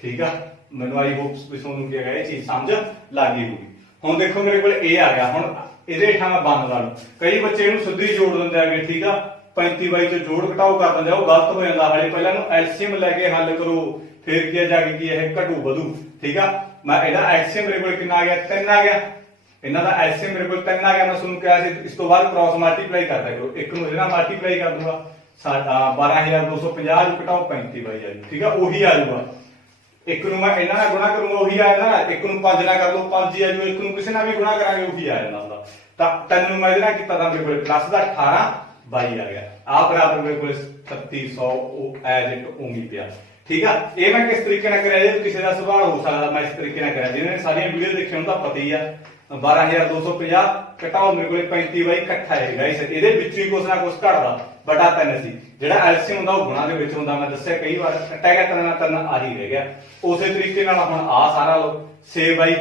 ਠੀਕ ਆ, ਮੈਨੂੰ ਆਈ ਹੋਪਸ ਵੀ ਤੁਹਾਨੂੰ ਕੀ ਹੈਗਾ ਇਹ ਚੀਜ਼ ਸਮਝ ਲੱਗ ਗਈ ਹੋਊਗੀ। ਹੁਣ ਦੇਖੋ ਮੇਰੇ ਕੋਲੇ ਇਹ ਆ ਗਿਆ, ਹੁਣ ਇਹਦੇ ਹੇਠਾਂ ਮੈਂ ਬੰਦ ਲਾ ਲੂ। ਕਈ ਬੱਚੇ ਇਹਨੂੰ ਸਿੱਧੀ ਜੋੜ ਦਿੰਦੇ ਆਗੇ। ਠੀਕ ਆ, 35 ਬਾਈ ਚ ਜੋੜ ਘਟਾਓ ਕਰ ਦਿੰਦੇ, ਉਹ ਗਲਤ ਹੋ ਜਾਂਦਾ। ਹਲੇ ਪਹਿਲਾਂ ਨੂੰ ਐਲਸੀਐਮ ਲੈ ਕੇ ਹੱਲ ਕਰੋ, ਫਿਰ ਕੀ ਜਾ ਕੇ ਕੀ ਇਹ ਘਟੂ ਵਧੂ। ਠੀਕ ਆ, ਮੈਂ ਇਹਦਾ ਐਲਸੀਐਮ ਮੇਰੇ ਕੋਲ ਕਿੰਨਾ ਆ ਗਿਆ 3 ਆ ਗਿਆ, ਇਹਨਾਂ ਦਾ ਐਲਸੀਐਮ ਮੇਰੇ ਕੋਲ 3 ਆ ਗਿਆ। ਮੈਂ ਤੁਹਾਨੂੰ ਕਿਹਾ ਸੀ ਇਸ ਤੋਂ ਬਾਅਦ ਕ੍ਰਾਸ ਮਲਟੀਪਲਾਈ ਕਰਦਾ ਕਰੋ, ਇੱਕ ਨੂੰ ਇਹਦੇ ਨਾਲ ਮਲਟੀਪਲਾਈ ਕਰ ਦੂੰਗਾ, 12250 ਨੂੰ ਘਟਾਓ 35 ਬਾਈ ਆ ਜੂ। ਠੀਕ ਆ, ਉਹੀ ਆ ਜਾਊਗਾ। ਇੱਕ ਨੂੰ ਮੈਂ ਇਹਨਾਂ ਨਾਲ ਗੁਣਾ ਕਰੂੰਗਾ, ਉਹੀ ਆ ਜਾਂਦਾ। ਇੱਕ ਨੂੰ 5 ਨਾਲ ਕਰ ਲਓ 5 ਹੀ ਆ ਜੂ, ਇੱਕ ਨੂੰ ਕਿਸੇ ਨਾਲ ਵੀ ਗੁਣਾ ਕਰਾਂਗੇ ਉਹੀ ਆ ਜਾਂਦਾ ਹੁੰਦਾ। ਤਾਂ 3 ਨੂੰ ਮੈਂ ਇਹਦੇ ਨਾਲ ਕੀਤਾ ਤਾਂ ਮੇਰੇ ਕੋਲ ਪਲੱਸ ਦਾ 18 22 ਆ ਗਿਆ, ਆ ਬਰਾਬਰ ਮੇਰੇ ਕੋਲ 3600 ਐਜ ਇਟ ਉਮੀ ਪਿਆ। ਠੀਕ ਆ, ਇਹ ਮੈਂ ਕਿਸ ਤਰੀਕੇ ਨਾਲ ਕਰਿਆ, ਜੇ ਕਿਸੇ ਦਾ ਸੁਭਾਅ ਹੋ ਸਕਦਾ ਮੈਂ ਇਸ ਤਰੀਕੇ ਨਾਲ ਕਰਿਆ। ਜਿਹਨੇ ਸਾਰੀਆਂ ਵੀਡੀਓ ਦੇਖੀਆਂ ਉਹਨੂੰ ਤਾਂ ਪਤਾ ਹੀ ਆ। 12250 ਘਟਾਓ ਮੇਰੇ ਕੋਲੇ 35 ਬਾਈ ਇਕੱਠਾ ਹੈ ਗਾਇਸ, ਇਹਦੇ ਵਿੱਚ ਹੀ ਕੁਛ ਨਾ ਕੁਛ ਘਟਦਾ ਬਟਾ 3 ਸੀ। ਜਿਹੜਾ ਐਲਸੀਐਮ ਹੁੰਦਾ ਉਹ ਗੁਣਾ ਦੇ ਵਿੱਚ ਹੁੰਦਾ, ਮੈਂ ਦੱਸਿਆ ਕਈ ਵਾਰ, ਕੱਟਿਆ ਗਿਆ 3 ਨਾਲ 3 ਆਹੀ ਰਹਿ ਗਿਆ। ਉਸੇ ਤਰੀਕੇ ਨਾਲ ਹੁਣ ਆ ਸਾਰਾ ਲੋ 6 ਬਾਈ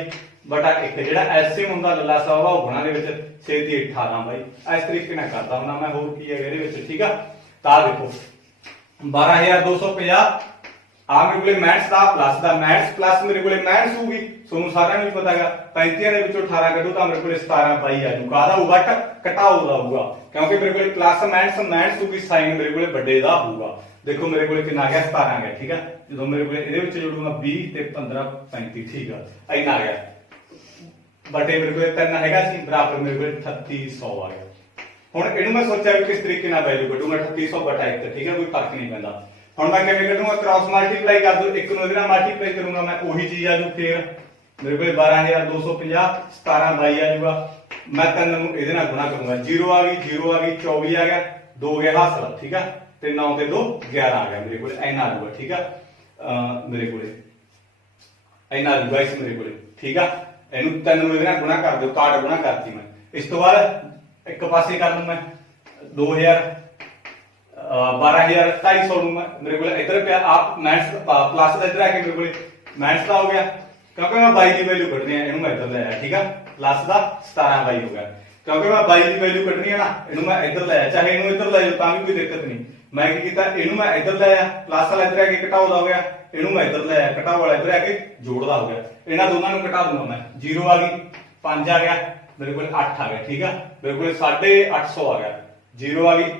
ਬਟਾ 1, ਜਿਹੜਾ ਐਲਸੀਐਮ ਹੁੰਦਾ ਲੱਲਾ ਸਾਹਿਬ ਉਹ ਗੁਣਾ ਦੇ ਵਿੱਚ 6 ਦੀ 18 ਬਾਈ, ਇਸ ਤਰੀਕੇ ਨਾਲ ਕਰਦਾ ਹੁੰਦਾ ਮੈਂ। ਹੋਰ ਕੀ ਹੈ ਇਹਦੇ ਵਿੱਚ। ਠੀਕ ਆ, ਤਾਂ ਦੇਖੋ 12250 ਆ ਮੇਰੇ ਕੋਲੇ ਮੈਥਸ ਦਾ ਪਲੱਸ ਦਾ, ਮੈਥਸ ਪਲੱਸ ਮੇਰੇ ਕੋਲੇ ਮੈਥਸ ਹੋਊਗੀ, ਤੁਹਾਨੂੰ ਸਾਰਿਆਂ ਨੂੰ ਪਤਾ ਹੈਗਾ। 35 ਦੇ ਵਿੱਚੋਂ 18 ਕੱਢੋ ਤਾਂ ਮੇਰੇ ਕੋਲੇ 17 22 ਆ ਜੂ। ਕਾਹਦਾ ਹੋਊਗਾ, ਘਟਾਓ ਦਾ ਹੋਊਗਾ, ਕਿਉਂਕਿ ਮੇਰੇ ਕੋਲੇ ਪਲੱਸ ਮੈਥਸ ਹੋਊਗੀ, ਸਾਈਨ ਮੇਰੇ ਕੋਲੇ ਵੱਡੇ ਦਾ ਹੋਊਗਾ। ਦੇਖੋ ਮੇਰੇ ਕੋਲੇ ਕਿੰਨਾ ਆ ਗਿਆ 17 ਆ ਗਿਆ। ਠੀਕ ਆ, ਜਦੋਂ ਮੇਰੇ ਕੋਲੇ ਇਹਦੇ ਵਿੱਚ ਜੋੜੂਗਾ 20 ਤੇ 15 35, ਠੀਕ ਆ, ਇੰਨਾ ਆ ਗਿਆ। ਬਟੇ ਮੇਰੇ ਕੋਲੇ 3 ਹੈਗਾ ਸੀ, ਬਰਾਬਰ ਮੇਰੇ ਕੋਲੇ 3600 ਆ ਗਿਆ। ਹੁਣ ਇਹਨੂੰ ਮੈਂ ਸੋਚਿਆ ਵੀ ਕਿਸ ਤਰੀਕੇ ਨਾਲ ਵੈਲਿਊ ਕੱਢੂਗਾ 3600 ਬਟਾ 1, ਠੀਕ ਹੈ, ਕੋਈ ਫਰਕ ਨਹੀਂ ਪੈਂਦਾ। ਹੁਣ ਮੈਂ ਕਿਵੇਂ ਕੱਢੂਗਾ, ਕ੍ਰਾਸ ਮਲਟੀਪਲਾਈ ਕਰ ਦੋ, ਇੱਕ ਨੂੰ ਇਹਦੇ ਨਾਲ ਮਲਟੀਪਲਾਈ ਕਰੂੰਗਾ ਮੈਂ, ਉਹੀ ਚੀਜ਼ ਆ ਜੂ। ਫੇਰ ਮੇਰੇ ਕੋਲੇ 12250 17 22 ਆ ਜੂਗਾ। ਮੈਂ 3 ਨੂੰ ਇਹਦੇ ਨਾਲ ਗੁਣਾ ਕਰੂੰਗਾ, 0 ਆ ਗਈ 0 ਆ ਗਈ, 24 ਆ ਗਿਆ, 2 ਗਿਆ ਹਾਸਲ। ਠੀਕ ਆ, ਤੇ 9 ਤੇ 2 11 ਆ ਗਿਆ ਮੇਰੇ ਕੋਲੇ, ਇੰਨਾ ਆ ਜੂਗਾ। ਠੀਕ ਆ, ਮੇਰੇ ਕੋਲੇ ਇੰਨਾ ਆ ਜੂਗਾ ਇਸ ਮੇਰੇ ਕੋਲੇ। ਠੀਕ ਆ, ਇਹਨੂੰ 3 ਨੂੰ ਇਹਦੇ ਨਾਲ ਗੁਣਾ ਕਰ ਦਿਓ, ਕਾਰਡ ਗੁਣਾ ਕਰਤੀ ਮੈਂ। ਇਸ ਤੋਂ ਬਾਅਦ ਇੱਕ ਪਾਸੇ ਕਰ ਲੂ ਮੈਂ 2000 12250 ਨੂੰ ਮੈਂ ਮੇਰੇ ਕੋਲ ਇੱਧਰ ਪਿਆ ਆਪ ਮੈਥਸ ਪਲੱਸ ਦਾ, ਇੱਧਰ ਆ ਕੇ ਮੇਰੇ ਕੋਲ ਮੈਥਸ ਦਾ ਹੋ ਗਿਆ, ਕਿਉਂਕਿ ਮੈਂ 22 ਦੀ ਵੈਲਿਊ ਕੱਢਣੀ ਹੈ, ਇਹਨੂੰ ਮੈਂ ਇੱਧਰ ਲੈ ਆਇਆ। ਠੀਕ ਆ, ਪਲੱਸ ਦਾ 17 22 ਹੋ ਗਿਆ, ਕਿਉਂਕਿ ਮੈਂ 22 ਦੀ ਵੈਲਿਊ ਕੱਢਣੀ ਹੈ ਨਾ, ਇਹਨੂੰ ਮੈਂ ਇੱਧਰ ਲੈ ਆਇਆ। ਚਾਹੇ ਇਹਨੂੰ ਇੱਧਰ ਲੈ ਜਾਓ ਤਾਂ ਵੀ ਕੋਈ ਦਿੱਕਤ ਨਹੀਂ। ਮੈਂ ਕੀ ਕੀਤਾ, ਇਹਨੂੰ ਮੈਂ ਇੱਧਰ ਲੈ ਆਇਆ, ਪਲੱਸ ਵਾਲਾ ਇੱਧਰ ਆ ਕੇ ਘਟਾਓ ਦਾ ਹੋ ਗਿਆ, ਇਹਨੂੰ ਮੈਂ ਇੱਧਰ ਲੈ ਆਇਆ, ਘਟਾਓ ਵਾਲਾ ਇੱਧਰ ਆ ਕੇ ਜੋੜ ਦਾ ਹੋ ਗਿਆ। ਇਹਨਾਂ ਦੋਨਾਂ ਨੂੰ ਘਟਾ ਦੂੰਗਾ ਮੈਂ, 0 ਆ ਗਈ 5 ਆ ਗਿਆ, ਮੇਰੇ ਕੋਲ 8 ਆ ਗਿਆ। ਠੀਕ ਆ, ਮੇਰੇ ਕੋਲ 850 ਆ ਗਿਆ, 0 ਆ ਗਈ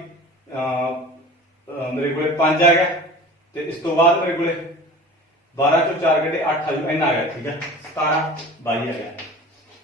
ਮੇਰੇ ਕੋਲੇ 5 ਆ ਗਿਆ, ਤੇ ਇਸ ਤੋਂ ਬਾਅਦ ਮੇਰੇ ਕੋਲੇ 12 ਚੋਂ 4 ਕੱਢੇ 8 ਆ ਜੂ, ਇੰਨਾ ਆ ਗਿਆ। ਠੀਕ ਆ, 17 22 ਆ ਗਿਆ,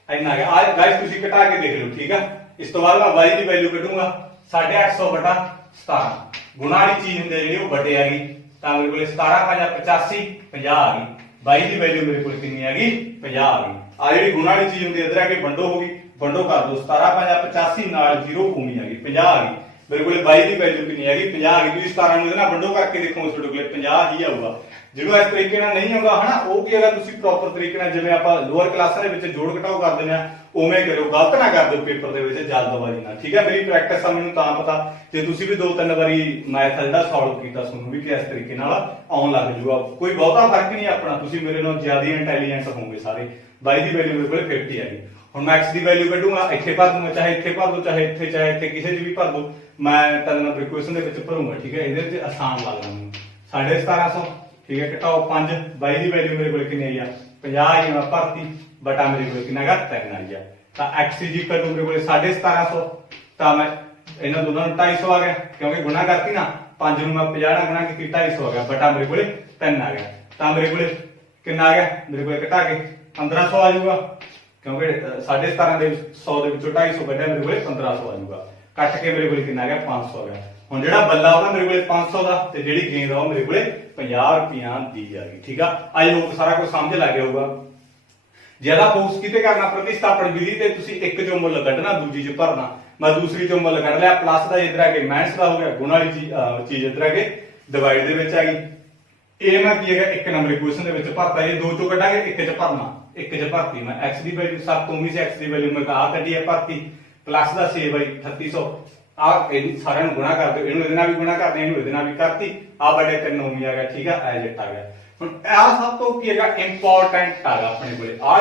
ਇੰਨਾ ਆ ਗਿਆ। ਆ ਗਾਇਸ ਤੁਸੀਂ ਘਟਾ ਕੇ ਦੇਖ ਲਓ। ਠੀਕ ਆ, ਇਸ ਤੋਂ ਬਾਅਦ ਮੈਂ 22 ਦੀ ਵੈਲਿਊ ਕੱਢੂੰਗਾ 850 ਬਟਾ 17, ਗੁਣਾ ਵਾਲੀ ਚੀਜ਼ ਹੁੰਦੀ ਜਿਹੜੀ ਉਹ ਵੱਡੇ ਆ ਗਈ, ਤਾਂ ਮੇਰੇ ਕੋਲੇ 17 5 85 50 ਆ ਗਈ। 22 ਦੀ ਵੈਲਿਊ ਮੇਰੇ ਕੋਲ ਕਿੰਨੀ ਆ ਗਈ 50 ਆ ਗਈ। ਆ ਜਿਹੜੀ ਗੁਣਾ ਵਾਲੀ ਚੀਜ਼ ਹੁੰਦੀ ਇੱਧਰ ਆ ਕੇ ਵੰਡੋ ਹੋ ਗਈ, ਵੰਡੋ ਕਰ ਦੋ, 17 5 85 ਨਾਲ 0 ਭੂਮੀ ਆ ਗਈ 50 ਆ ਗਈ। ਮੇਰੇ ਕੋਲੇ 22 ਦੀ ਵੈਲਿਊ ਕਿੰਨੀ ਆ ਗਈ 50 ਆ ਗਈ। ਤੁਸੀਂ 17 ਨੂੰ ਇਹਦੇ ਨਾਲ ਵੰਡੋ ਕਰਕੇ ਦੇਖੋ, ਤੁਹਾਡੇ ਕੋਲੇ 50 ਹੀ ਆਊਗਾ। ਜਿਹਨੂੰ ਇਸ ਤਰੀਕੇ ਨਾਲ ਨਹੀਂ ਆਉਂਦਾ ਹਨਾ, ਉਹ ਕੀ ਹੈਗਾ, ਤੁਸੀਂ ਪ੍ਰੋਪਰ ਤਰੀਕੇ ਨਾਲ ਜਿਵੇਂ ਆਪਾਂ ਲੋਅਰ ਕਲਾਸਾਂ ਦੇ ਵਿੱਚ ਜੋੜ ਘਟਾਓ ਕਰ ਦਿੰਦੇ ਆ, ਉਵੇਂ ਕਰਿਓ, ਗਲਤ ਨਾ ਕਰ ਦਿਓ ਪੇਪਰ ਦੇ ਵਿੱਚ ਜਲਦਬਾਜ਼ੀ ਨਾਲ। ਠੀਕ ਹੈ, ਮੇਰੀ ਪ੍ਰੈਕਟਿਸ ਆ, ਮੈਨੂੰ ਤਾਂ ਪਤਾ, ਜੇ ਤੁਸੀਂ ਵੀ 2-3 ਵਾਰੀ ਮੈਥ ਜਿਹੜਾ ਸੋਲਵ ਕੀਤਾ, ਤੁਹਾਨੂੰ ਵੀ ਇਸ ਤਰੀਕੇ ਨਾਲ ਆਉਣ ਲੱਗ ਜੂਗਾ। ਕੋਈ ਬਹੁਤਾ ਫਰਕ ਨਹੀਂ ਆਪਣਾ, ਤੁਸੀਂ ਮੇਰੇ ਨਾਲ ਜ਼ਿਆਦਾ ਇੰਟੈਲੀਜੈਂਟ ਹੋਵੋਗੇ ਸਾਰੇ। 22 ਦੀ ਵੈਲਿਊ ਮੇਰੇ ਕੋਲੇ 50 ਆ ਗਈ। ਹੁਣ ਮੈਂ x ਦੀ ਵੈਲਿਊ ਕੱਢੂਗਾ, ਇੱਥੇ ਭਰ ਦੂੰਗਾ, ਚਾਹੇ ਇੱਥੇ ਭਰ ਦੋ, ਚਾਹੇ ਇੱਥੇ ਕਿਸੇ 'ਚ ਵੀ ਭਰ ਦੋ। ਮੈਂ 3 ਨੰਬਰ ਇਕੁਏਸ਼ਨ ਦੇ ਵਿੱਚ ਭਰੂੰਗਾ, ਠੀਕ ਹੈ। ਇਹਦੇ ਵਿੱਚ ਆਸਾਨ ਲੱਗ ਮੈਨੂੰ 1750, ਠੀਕ ਹੈ। ਘਟਾਓ 5, 22 ਦੀ ਵੈਲਿਊ ਮੇਰੇ ਕੋਲ ਕਿੰਨੀ ਆਈ ਆ 50 ਆਈ, ਮੈਂ ਭਰਤੀ ਬਟਾ ਮੇਰੇ ਕੋਲ ਕਿੰਨਾ ਹੈਗਾ 3 ਆਈ ਆ। ਤਾਂ x ਇਜ਼ ਇਕੁਅਲ ਟੂ ਮੇਰੇ ਕੋਲ 1750, ਤਾਂ ਮੈਂ ਇਹਨਾਂ ਦੋਨਾਂ ਨੂੰ 250 ਆ ਗਿਆ, ਕਿਉਂਕਿ ਗੁਣਾ ਕਰਤੀ ਨਾ, 5 ਨੂੰ ਮੈਂ 50 ਨਾਲ ਗੁਣਾ ਕੀਤੀ 250 ਆ ਗਿਆ, ਬਟਾ ਮੇਰੇ ਕੋਲ 3 ਆ ਗਿਆ। ਤਾਂ ਮੇਰੇ ਕੋਲ ਕਿੰਨਾ ਆ ਗਿਆ, ਮੇਰੇ ਕੋਲ ਘਟਾ ਕੇ 1500 ਆ ਜਾਊਗਾ, ਕਿਉਂਕਿ 1750 ਦੇ 100 ਦੇ ਵਿੱਚੋਂ 250 ਕੱਢਿਆ, ਮੇਰੇ ਕੋਲ 1500 ਆ ਜਾਊਗਾ। ਕੱਟ ਕੇ ਮੇਰੇ ਕੋਲ ਕਿੰਨਾ ਆ ਗਿਆ 500 ਆ ਗਿਆ। ਹੁਣ ਜਿਹੜਾ ਬੱਲਾ ਉਹਦਾ ਮੇਰੇ ਕੋਲ 500 ਦਾ, ਤੇ ਜਿਹੜੀ ਗੇਂਦ ਆ ਉਹ ਮੇਰੇ ਕੋਲ 50 ਰੁਪਈਆ ਦੀ ਆ ਗਈ, ਠੀਕ ਆ। ਅੱਜ ਲੋਕ ਸਾਰਾ ਕੁਝ ਸਮਝ ਲੱਗ ਗਿਆ ਹੋਊਗਾ। ਜਿਆਦਾ ਫੋਕਸ ਕਿਤੇ ਕਰਨਾ ਪ੍ਰਤੀਸਥਾਪਨ ਵਿਧੀ ਤੇ, ਤੁਸੀਂ ਇੱਕ ਚੋਂ ਮੁੱਲ ਕੱਢਣਾ, ਦੂਜੀ ਚ ਭਰਨਾ। ਮੈਂ ਦੂਸਰੀ ਚੋਂ ਮੁੱਲ ਕੱਢ ਲਿਆ, ਪਲੱਸ ਦਾ ਇਧਰ ਆ ਕੇ ਮਾਈਨਸ ਦਾ ਹੋ ਗਿਆ, ਗੁਣਾ ਵਾਲੀ ਚੀਜ਼ ਇਧਰ ਆ ਕੇ ਡਿਵਾਈਡ ਦੇ ਵਿੱਚ ਆ ਗਈ। ਇਹ ਮੈਂ ਕੀ ਹੈਗਾ 1 ਨੰਬਰ ਇਕੁਏਸ਼ਨ ਦੇ ਵਿੱਚ ਭਰਤਾ, ਇਹ 2 ਚੋਂ ਕੱਢਾਂਗੇ, 1 ਚ ਭਰਨਾ, 1 ਚ ਭਰਤੀ ਮੈਂ x ਦੀ ਵੈਲਿਊ 7 ਤੋਂ 19 x ਦੀ ਵੈਲਿਊ ਮੈਂ ਆ ਕੱਢੀ ਹੈ, ਭਰਤੀ ਪਲੱਸ ਦਾ 6 ਬਾਈ 3800 ਆ, ਇਹ ਸਾਰਿਆਂ ਨੂੰ ਗੁਣਾ ਕਰ ਦਿਓ, ਇਹਨੂੰ ਇਹਦੇ ਨਾਲ ਵੀ ਗੁਣਾ ਕਰਦੇ, ਇਹਨੂੰ ਇਹਦੇ ਨਾਲ ਵੀ ਕਰਤੀ, ਆ ਬੜੇ 3 ਹੋਮੀ ਆ ਗਿਆ, ਠੀਕ ਆ। ਐਜ ਇਟ ਆ ਗਿਆ। ਹੁਣ ਇਹ ਸਭ ਤੋਂ ਕੀ ਹੈਗਾ ਇੰਪੋਰਟੈਂਟ ਹੈਗਾ ਆਪਣੇ ਕੋਲੇ, ਆ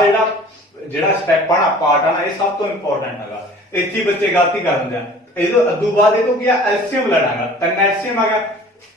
ਜਿਹੜਾ ਸਟੈਪ ਆ ਨਾ, ਪਾਰਟ ਆ ਨਾ, ਇਹ ਸਭ ਤੋਂ ਇੰਪੋਰਟੈਂਟ ਹੈਗਾ। ਇੱਥੇ ਬੱਚੇ ਗਲਤੀ ਕਰ ਦਿੰਦੇ ਆ। ਇਹਦੋਂ ਅੱਧੂ ਬਾਅਦ ਇਹ ਤੋਂ ਕੀ ਆ ਐਲਸੀਐਮ ਲੈਣਾਗਾ, 3 ਐਲਸੀਐਮ ਆ ਗਿਆ,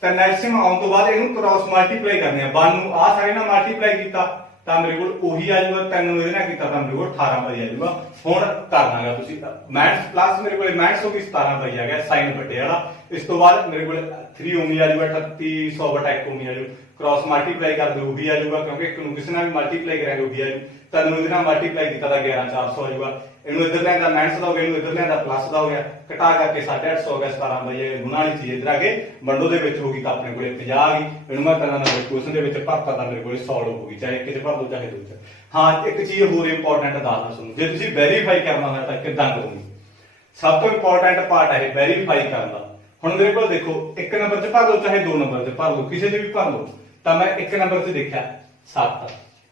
3 ਐਲਸੀਐਮ ਆਉਣ ਤੋਂ ਬਾਅਦ ਇਹਨੂੰ ਕ੍ਰਾਸ ਮਲਟੀਪਲਾਈ ਕਰਨੇ ਆ, 1 ਨੂੰ ਆ ਸਾਰੇ ਨਾਲ ਮਲਟੀਪਲਾਈ ਕੀਤਾ ਤਾਂ ਮੇਰੇ ਕੋਲ ਉਹੀ ਆ ਜਾਊਗਾ, 3 ਨੂੰ ਇਹਦੇ ਨਾਲ ਕੀਤਾ ਤਾਂ ਮੇਰੇ ਕੋਲ 18 ਬਾਈ ਆ ਜਾਊਗਾ। ਹੁਣ ਕਰਨਾਗਾ ਤੁਸੀਂ ਮਾਈਨਸ ਪਲੱਸ, ਮੇਰੇ ਕੋਲ ਮਾਈਨਸ ਹੋ ਗਈ 17 ਬਾਈ ਆ ਗਿਆ ਸਾਈਨ ਵੱਡੇ ਵਾਲਾ। ਇਸ ਤੋਂ ਬਾਅਦ ਮੇਰੇ ਕੋਲ 3 ਓਮੀ ਆ ਜਾਊਗਾ, 3800 ਬਟਾ 1 ਓਮੀ ਆ ਜਾਊ, ਕ੍ਰਾਸ ਮਲਟੀਪਲਾਈ ਕਰ ਦਿਓ ਉਹੀ ਆ ਜਾਊਗਾ, ਕਿਉਂਕਿ ਇੱਕ ਨੂੰ ਕਿਸੇ ਨਾਲ ਵੀ ਮਲਟੀਪਲਾਈ ਕਰਾਂਗੇ ਉਹੀ ਆ ਜਾਊ। 3 ਨੂੰ ਇਹਦੇ ਨਾਲ ਮਲਟੀਪਲਾਈ ਕੀਤਾ ਤਾਂ 11400 ਆ ਜਾਊਗਾ। ਇਹਨੂੰ ਇੱਧਰ ਲਿਆਂਦਾ ਮਾਈਨਸ ਦਾ ਹੋ ਗਿਆ, ਇਹਨੂੰ ਇੱਧਰ ਲਿਆਂਦਾ ਪਲੱਸ ਦਾ ਹੋ ਗਿਆ, ਘਟਾ ਕਰਕੇ 850 ਹੋ ਗਿਆ, 17 ਬਾਈ ਗੁਣਾ ਵਾਲੀ ਚੀਜ਼ ਇੱਧਰ ਆ ਕੇ ਵੰਡੋ ਦੇ ਵਿੱਚ ਹੋ ਗਈ, ਤਾਂ ਆਪਣੇ ਕੋਲੇ 50 ਆ ਗਈ। ਇਹਨੂੰ ਮੈਂ 3 ਨੰਬਰ ਇਕੁਏਸ਼ਨ ਦੇ ਵਿੱਚ ਭਰਤਾ ਤਾਂ ਮੇਰੇ ਕੋਲੇ ਸੋਲਵ ਹੋ ਗਈ, ਚਾਹੇ 1 ਚ ਭਰ ਦੋ ਚਾਹੇ 2 ਚ। ਹਾਂ, ਇੱਕ ਚੀਜ਼ ਹੋਰ ਇੰਪੋਰਟੈਂਟ ਦੱਸਦਾ ਤੁਹਾਨੂੰ, ਜੇ ਤੁਸੀਂ ਵੈਰੀਫਾਈ ਕਰਨਾ ਹੋਇਆ ਤਾਂ ਕਿੱਦਾਂ ਕਰੋਗੇ। ਸਭ ਤੋਂ ਇੰਪੋਰਟੈਂਟ ਪਾਰਟ ਹੈ ਵੈਰੀਫਾਈ ਕਰਨ ਦਾ। ਹੁਣ ਮੇਰੇ ਕੋਲ ਦੇਖੋ 1 ਨੰਬਰ 'ਚ ਭਰ ਲਓ ਚਾਹੇ 2 ਨੰਬਰ 'ਚ ਭਰ ਲਓ, ਕਿਸੇ 'ਚ ਵੀ ਭਰ ਲਓ। ਤਾਂ ਮੈਂ 1 ਨੰਬਰ 'ਚ ਦੇਖਿਆ 7,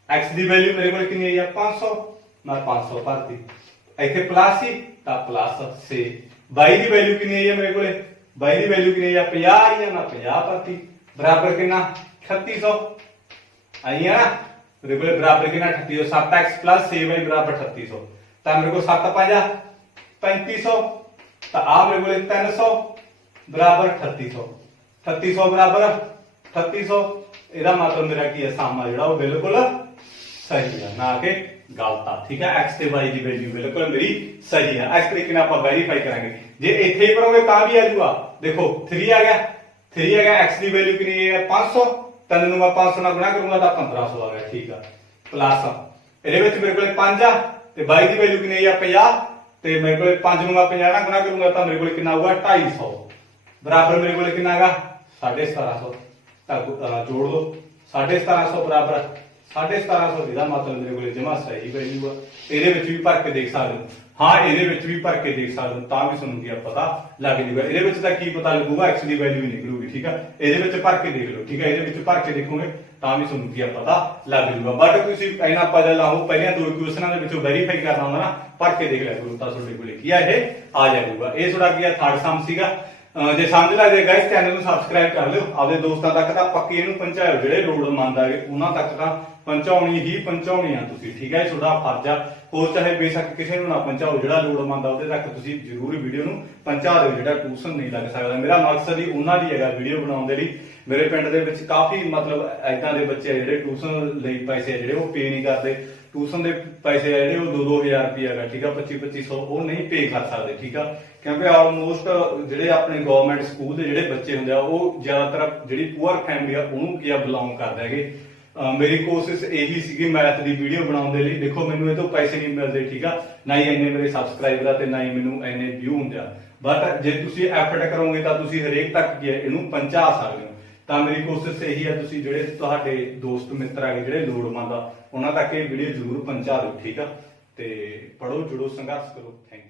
x ਦੀ ਵੈਲਿਊ ਮੇਰੇ ਕੋਲ ਕਿੰਨੀ ਆਈ ਆ 500, ਮੈਂ 500 ਭਰਤੀ, ਇੱਥੇ ਪਲੱਸ ਸੀ ਤਾਂ ਪਲੱਸ 6। 22 ਦੀ ਵੈਲਿਊ ਕਿੰਨੀ ਆਈ ਆ ਮੇਰੇ ਕੋਲੇ, 22 ਦੀ ਵੈਲਿਊ ਕਿੰਨੀ ਆਈ ਆ 50 ਆਈ ਆ, ਮੈਂ 50 ਭਰਤੀ, ਬਰਾਬਰ ਕਿੰਨਾ 3600 ਆਈ ਆ ਨਾ, ਮੇਰੇ ਕੋਲੇ ਬਰਾਬਰ ਕਿੰਨਾ 3800, 7x plus 6y ਬਰਾਬਰ 3800, ਤਾਂ ਮੇਰੇ ਕੋਲ 7 5 3500, ਤਾਂ ਆ ਮੇਰੇ ਕੋਲੇ 300 ਬਰਾਬਰ 3800, 3800 ਬਰਾਬਰ 3800। ਇਹਦਾ ਮਤਲਬ ਮੇਰਾ ਕੀ ਹੈ, ਸਾਮਾ ਜਿਹੜਾ ਉਹ ਬਿਲਕੁਲ ਸਹੀ ਹੈ, ਨਾ ਕਿ ਗਲਤ ਆ, ਠੀਕ ਹੈ। x ਤੇ y ਦੀ ਵੈਲਿਊ ਬਿਲਕੁਲ ਮੇਰੀ ਸਹੀ ਹੈ। ਇਸ ਤਰੀਕੇ ਨਾਲ ਆਪਾਂ ਵੈਰੀਫਾਈ ਕਰਾਂਗੇ। ਜੇ ਇੱਥੇ ਹੀ ਕਰੋਗੇ ਤਾਂ ਵੀ ਆ ਜਾਊਗਾ, ਦੇਖੋ 3 ਆ ਗਿਆ, 3 ਆ ਗਿਆ, x ਦੀ ਵੈਲਿਊ ਕਿੰਨੀ ਹੈ 500, 3 ਨੂੰ ਮੈਂ 500 ਨਾਲ ਗੁਣਾ ਕਰੂੰਗਾ ਤਾਂ 1500 ਆ ਗਿਆ, ਠੀਕ ਆ। ਪਲੱਸ ਇਹਦੇ ਵਿੱਚ ਮੇਰੇ ਕੋਲੇ 5 ਆ, ਤੇ y ਦੀ ਵੈਲਿਊ ਕਿੰਨੀ ਆ 50, ਤੇ ਮੇਰੇ ਕੋਲੇ 5 ਨੂੰ ਮੈਂ 50 ਨਾਲ ਗੁਣਾ ਕਰੂੰਗਾ ਤਾਂ ਮੇਰੇ ਕੋਲੇ ਕਿੰਨਾ ਆਊਗਾ 250, ਬਰਾਬਰ ਮੇਰੇ ਕੋਲੇ ਕਿੰਨਾ ਹੈਗਾ 1750। ਤਾਂ ਜੋੜ ਲਓ 1750 ਬਰਾਬਰ 1750, ਇਹਦਾ ਮਤਲਬ ਮੇਰੇ ਕੋਲੇ ਜਮਾ ਸਹੀ ਵੈਲਿਊ ਆ। ਇਹਦੇ ਵਿੱਚ ਵੀ ਭਰ ਕੇ ਦੇਖ ਸਕਦੇ ਹੋ, ਹਾਂ ਇਹਦੇ ਵਿੱਚ ਵੀ ਭਰ ਕੇ ਦੇਖ ਸਕਦੇ ਹੋ, ਤਾਂ ਵੀ ਤੁਹਾਨੂੰ ਕੀ ਪਤਾ ਲੱਗ ਜੂਗਾ। ਇਹਦੇ ਵਿੱਚ ਤਾਂ ਕੀ ਪਤਾ ਲੱਗੂਗਾ, x ਦੀ ਵੈਲਿਊ ਹੀ ਨਿਕਲੂਗੀ, ਠੀਕ ਆ। ਇਹਦੇ ਵਿੱਚ ਭਰ ਕੇ ਦੇਖ ਲਓ, ਠੀਕ ਆ, ਇਹਦੇ ਵਿੱਚ ਭਰ ਕੇ ਦੇਖੋਗੇ ਤਾਂ ਵੀ ਤੁਹਾਨੂੰ ਕੀ ਪਤਾ ਲੱਗ ਜੂਗਾ। ਬਟ ਤੁਸੀਂ ਇੰਨਾ ਪਤਾ ਲਾਓ, ਪਹਿਲੀਆਂ 2 ਇਕੁਏਸ਼ਨਾਂ ਦੇ ਵਿੱਚੋਂ ਵੈਰੀਫਾਈ ਕਰਨਾ ਹੁੰਦਾ ਨਾ, ਭਰ ਕੇ ਦੇਖ ਲਿਆ ਕਰੋ, ਤਾਂ ਤੁਹਾਡੇ ਕੋਲੇ ਕੀ ਆ ਇਹ ਆ ਜਾਊਗਾ। ਇਹ ਤੁਹਾਡਾ ਕੀ ਆ ਥਰਡ ਸਮ ਸੀਗਾ। ਜੇ ਸਮਝ ਲੱਗਦੇ ਗਾਇਸ ਚੈਨਲ ਨੂੰ ਸਬਸਕ੍ਰਾਈਬ ਕਰ ਲਿਓ, ਆਪਦੇ ਦੋਸਤਾਂ ਤੱਕ ਤਾਂ ਪੱਕੀ ਇਹਨੂੰ ਪਹੁੰਚਾਇਓ, ਜਿਹੜੇ ਲੋੜਵੰਦ ਆਗੇ ਉਹਨਾਂ ਤੱਕ ਤਾਂ ਪਹੁੰਚਾਉਣੀ ਆ ਤੁਸੀਂ, ਠੀਕ ਹੈ। ਤੁਹਾਡਾ ਫਰਜ਼ ਆ, ਹੋਰ ਚਾਹੇ ਬੇਸ਼ੱਕ ਕਿਸੇ ਨੂੰ ਨਾ ਪਹੁੰਚਾਓ, ਜਿਹੜਾ ਲੋੜਵੰਦ ਆ ਉਹਦੇ ਤੱਕ ਤੁਸੀਂ ਜ਼ਰੂਰ ਵੀਡੀਓ ਨੂੰ ਪਹੁੰਚਾ ਦਿਓ, ਜਿਹੜਾ ਟਿਊਸ਼ਨ ਨਹੀਂ ਲੱਗ ਸਕਦਾ। ਮੇਰਾ ਮਕਸਦ ਹੀ ਉਹਨਾਂ ਦੀ ਹੈਗਾ ਵੀਡੀਓ ਬਣਾਉਣ ਦੇ ਲਈ। ਮੇਰੇ ਪਿੰਡ ਦੇ ਵਿੱਚ ਕਾਫੀ ਮਤਲਬ ਏਦਾਂ ਦੇ ਬੱਚੇ ਆ ਜਿਹੜੇ ਟਿਊਸ਼ਨ ਲਈ ਪੈਸੇ ਜਿਹੜੇ ਉਹ ਪੇ ਨਹੀਂ ਕਰਦੇ, ਟਿਊਸ਼ਨ ਦੇ ਪੈਸੇ ਆ ਜਿਹੜੇ ਉਹ 2-2000 ਰੁਪਏ ਹੈਗਾ, ਠੀਕ ਆ, 25-2500 ਉਹ ਨਹੀਂ ਪੇ ਕਰ ਸਕਦੇ, ਠੀਕ ਆ। ਕਿਉਂਕਿ ਆਲਮੋਸਟ ਜਿਹੜੇ ਆਪਣੇ ਗਵਰਨਮੈਂਟ ਸਕੂਲ ਦੇ ਜਿਹੜੇ ਬੱਚੇ ਹੁੰਦੇ ਆ ਉਹ ਜ਼ਿਆਦਾਤਰ ਜਿਹੜੀ ਪੂਅਰ ਫੈਮਿਲੀ ਆ ਉਹਨੂੰ ਕੀ ਆ ਬਿਲੋਂਗ ਕਰਦੇ ਹੈਗੇ। ਮੇਰੀ ਕੋਸ਼ਿਸ਼ ਇਹੀ ਸੀਗੀ ਮੈਥ ਦੀ ਵੀਡੀਓ ਬਣਾਉਣ ਦੇ ਲਈ। ਦੇਖੋ ਮੈਨੂੰ ਇਹ ਤੋਂ ਪੈਸੇ ਨਹੀਂ ਮਿਲਦੇ, ਠੀਕ ਆ, ਨਾ ਹੀ ਇੰਨੇ ਮੇਰੇ ਸਬਸਕ੍ਰਾਈਬਰ ਆ ਤੇ ਨਾ ਹੀ ਮੈਨੂੰ ਇੰਨੇ ਵਿਊ ਹੁੰਦੇ ਆ। ਬਟ ਜੇ ਤੁਸੀਂ ਐਫਰਟ ਕਰੋਗੇ ਤਾਂ ਤੁਸੀਂ ਹਰੇਕ ਤੱਕ ਕੀ ਇਹਨੂੰ ਪਹੁੰਚਾ ਸਕਦੇ ਹੋ। ਤਾਂ ਮੇਰੀ ਕੋਸ਼ਿਸ਼ ਇਹੀ ਆ, ਤੁਸੀਂ ਜਿਹੜੇ ਤੁਹਾਡੇ ਦੋਸਤ ਮਿੱਤਰ ਆ ਜਿਹੜੇ ਲੋੜਵੰਦ ਆ ਉਹਨਾਂ ਤੱਕ ਇਹ ਵੀਡੀਓ ਜ਼ਰੂਰ ਪਹੁੰਚਾ ਦਿਓ, ਠੀਕ ਆ। ਤੇ ਪੜੋ, ਜੁੜੋ, ਸੰਘਰਸ਼ ਕਰੋ। Thank you.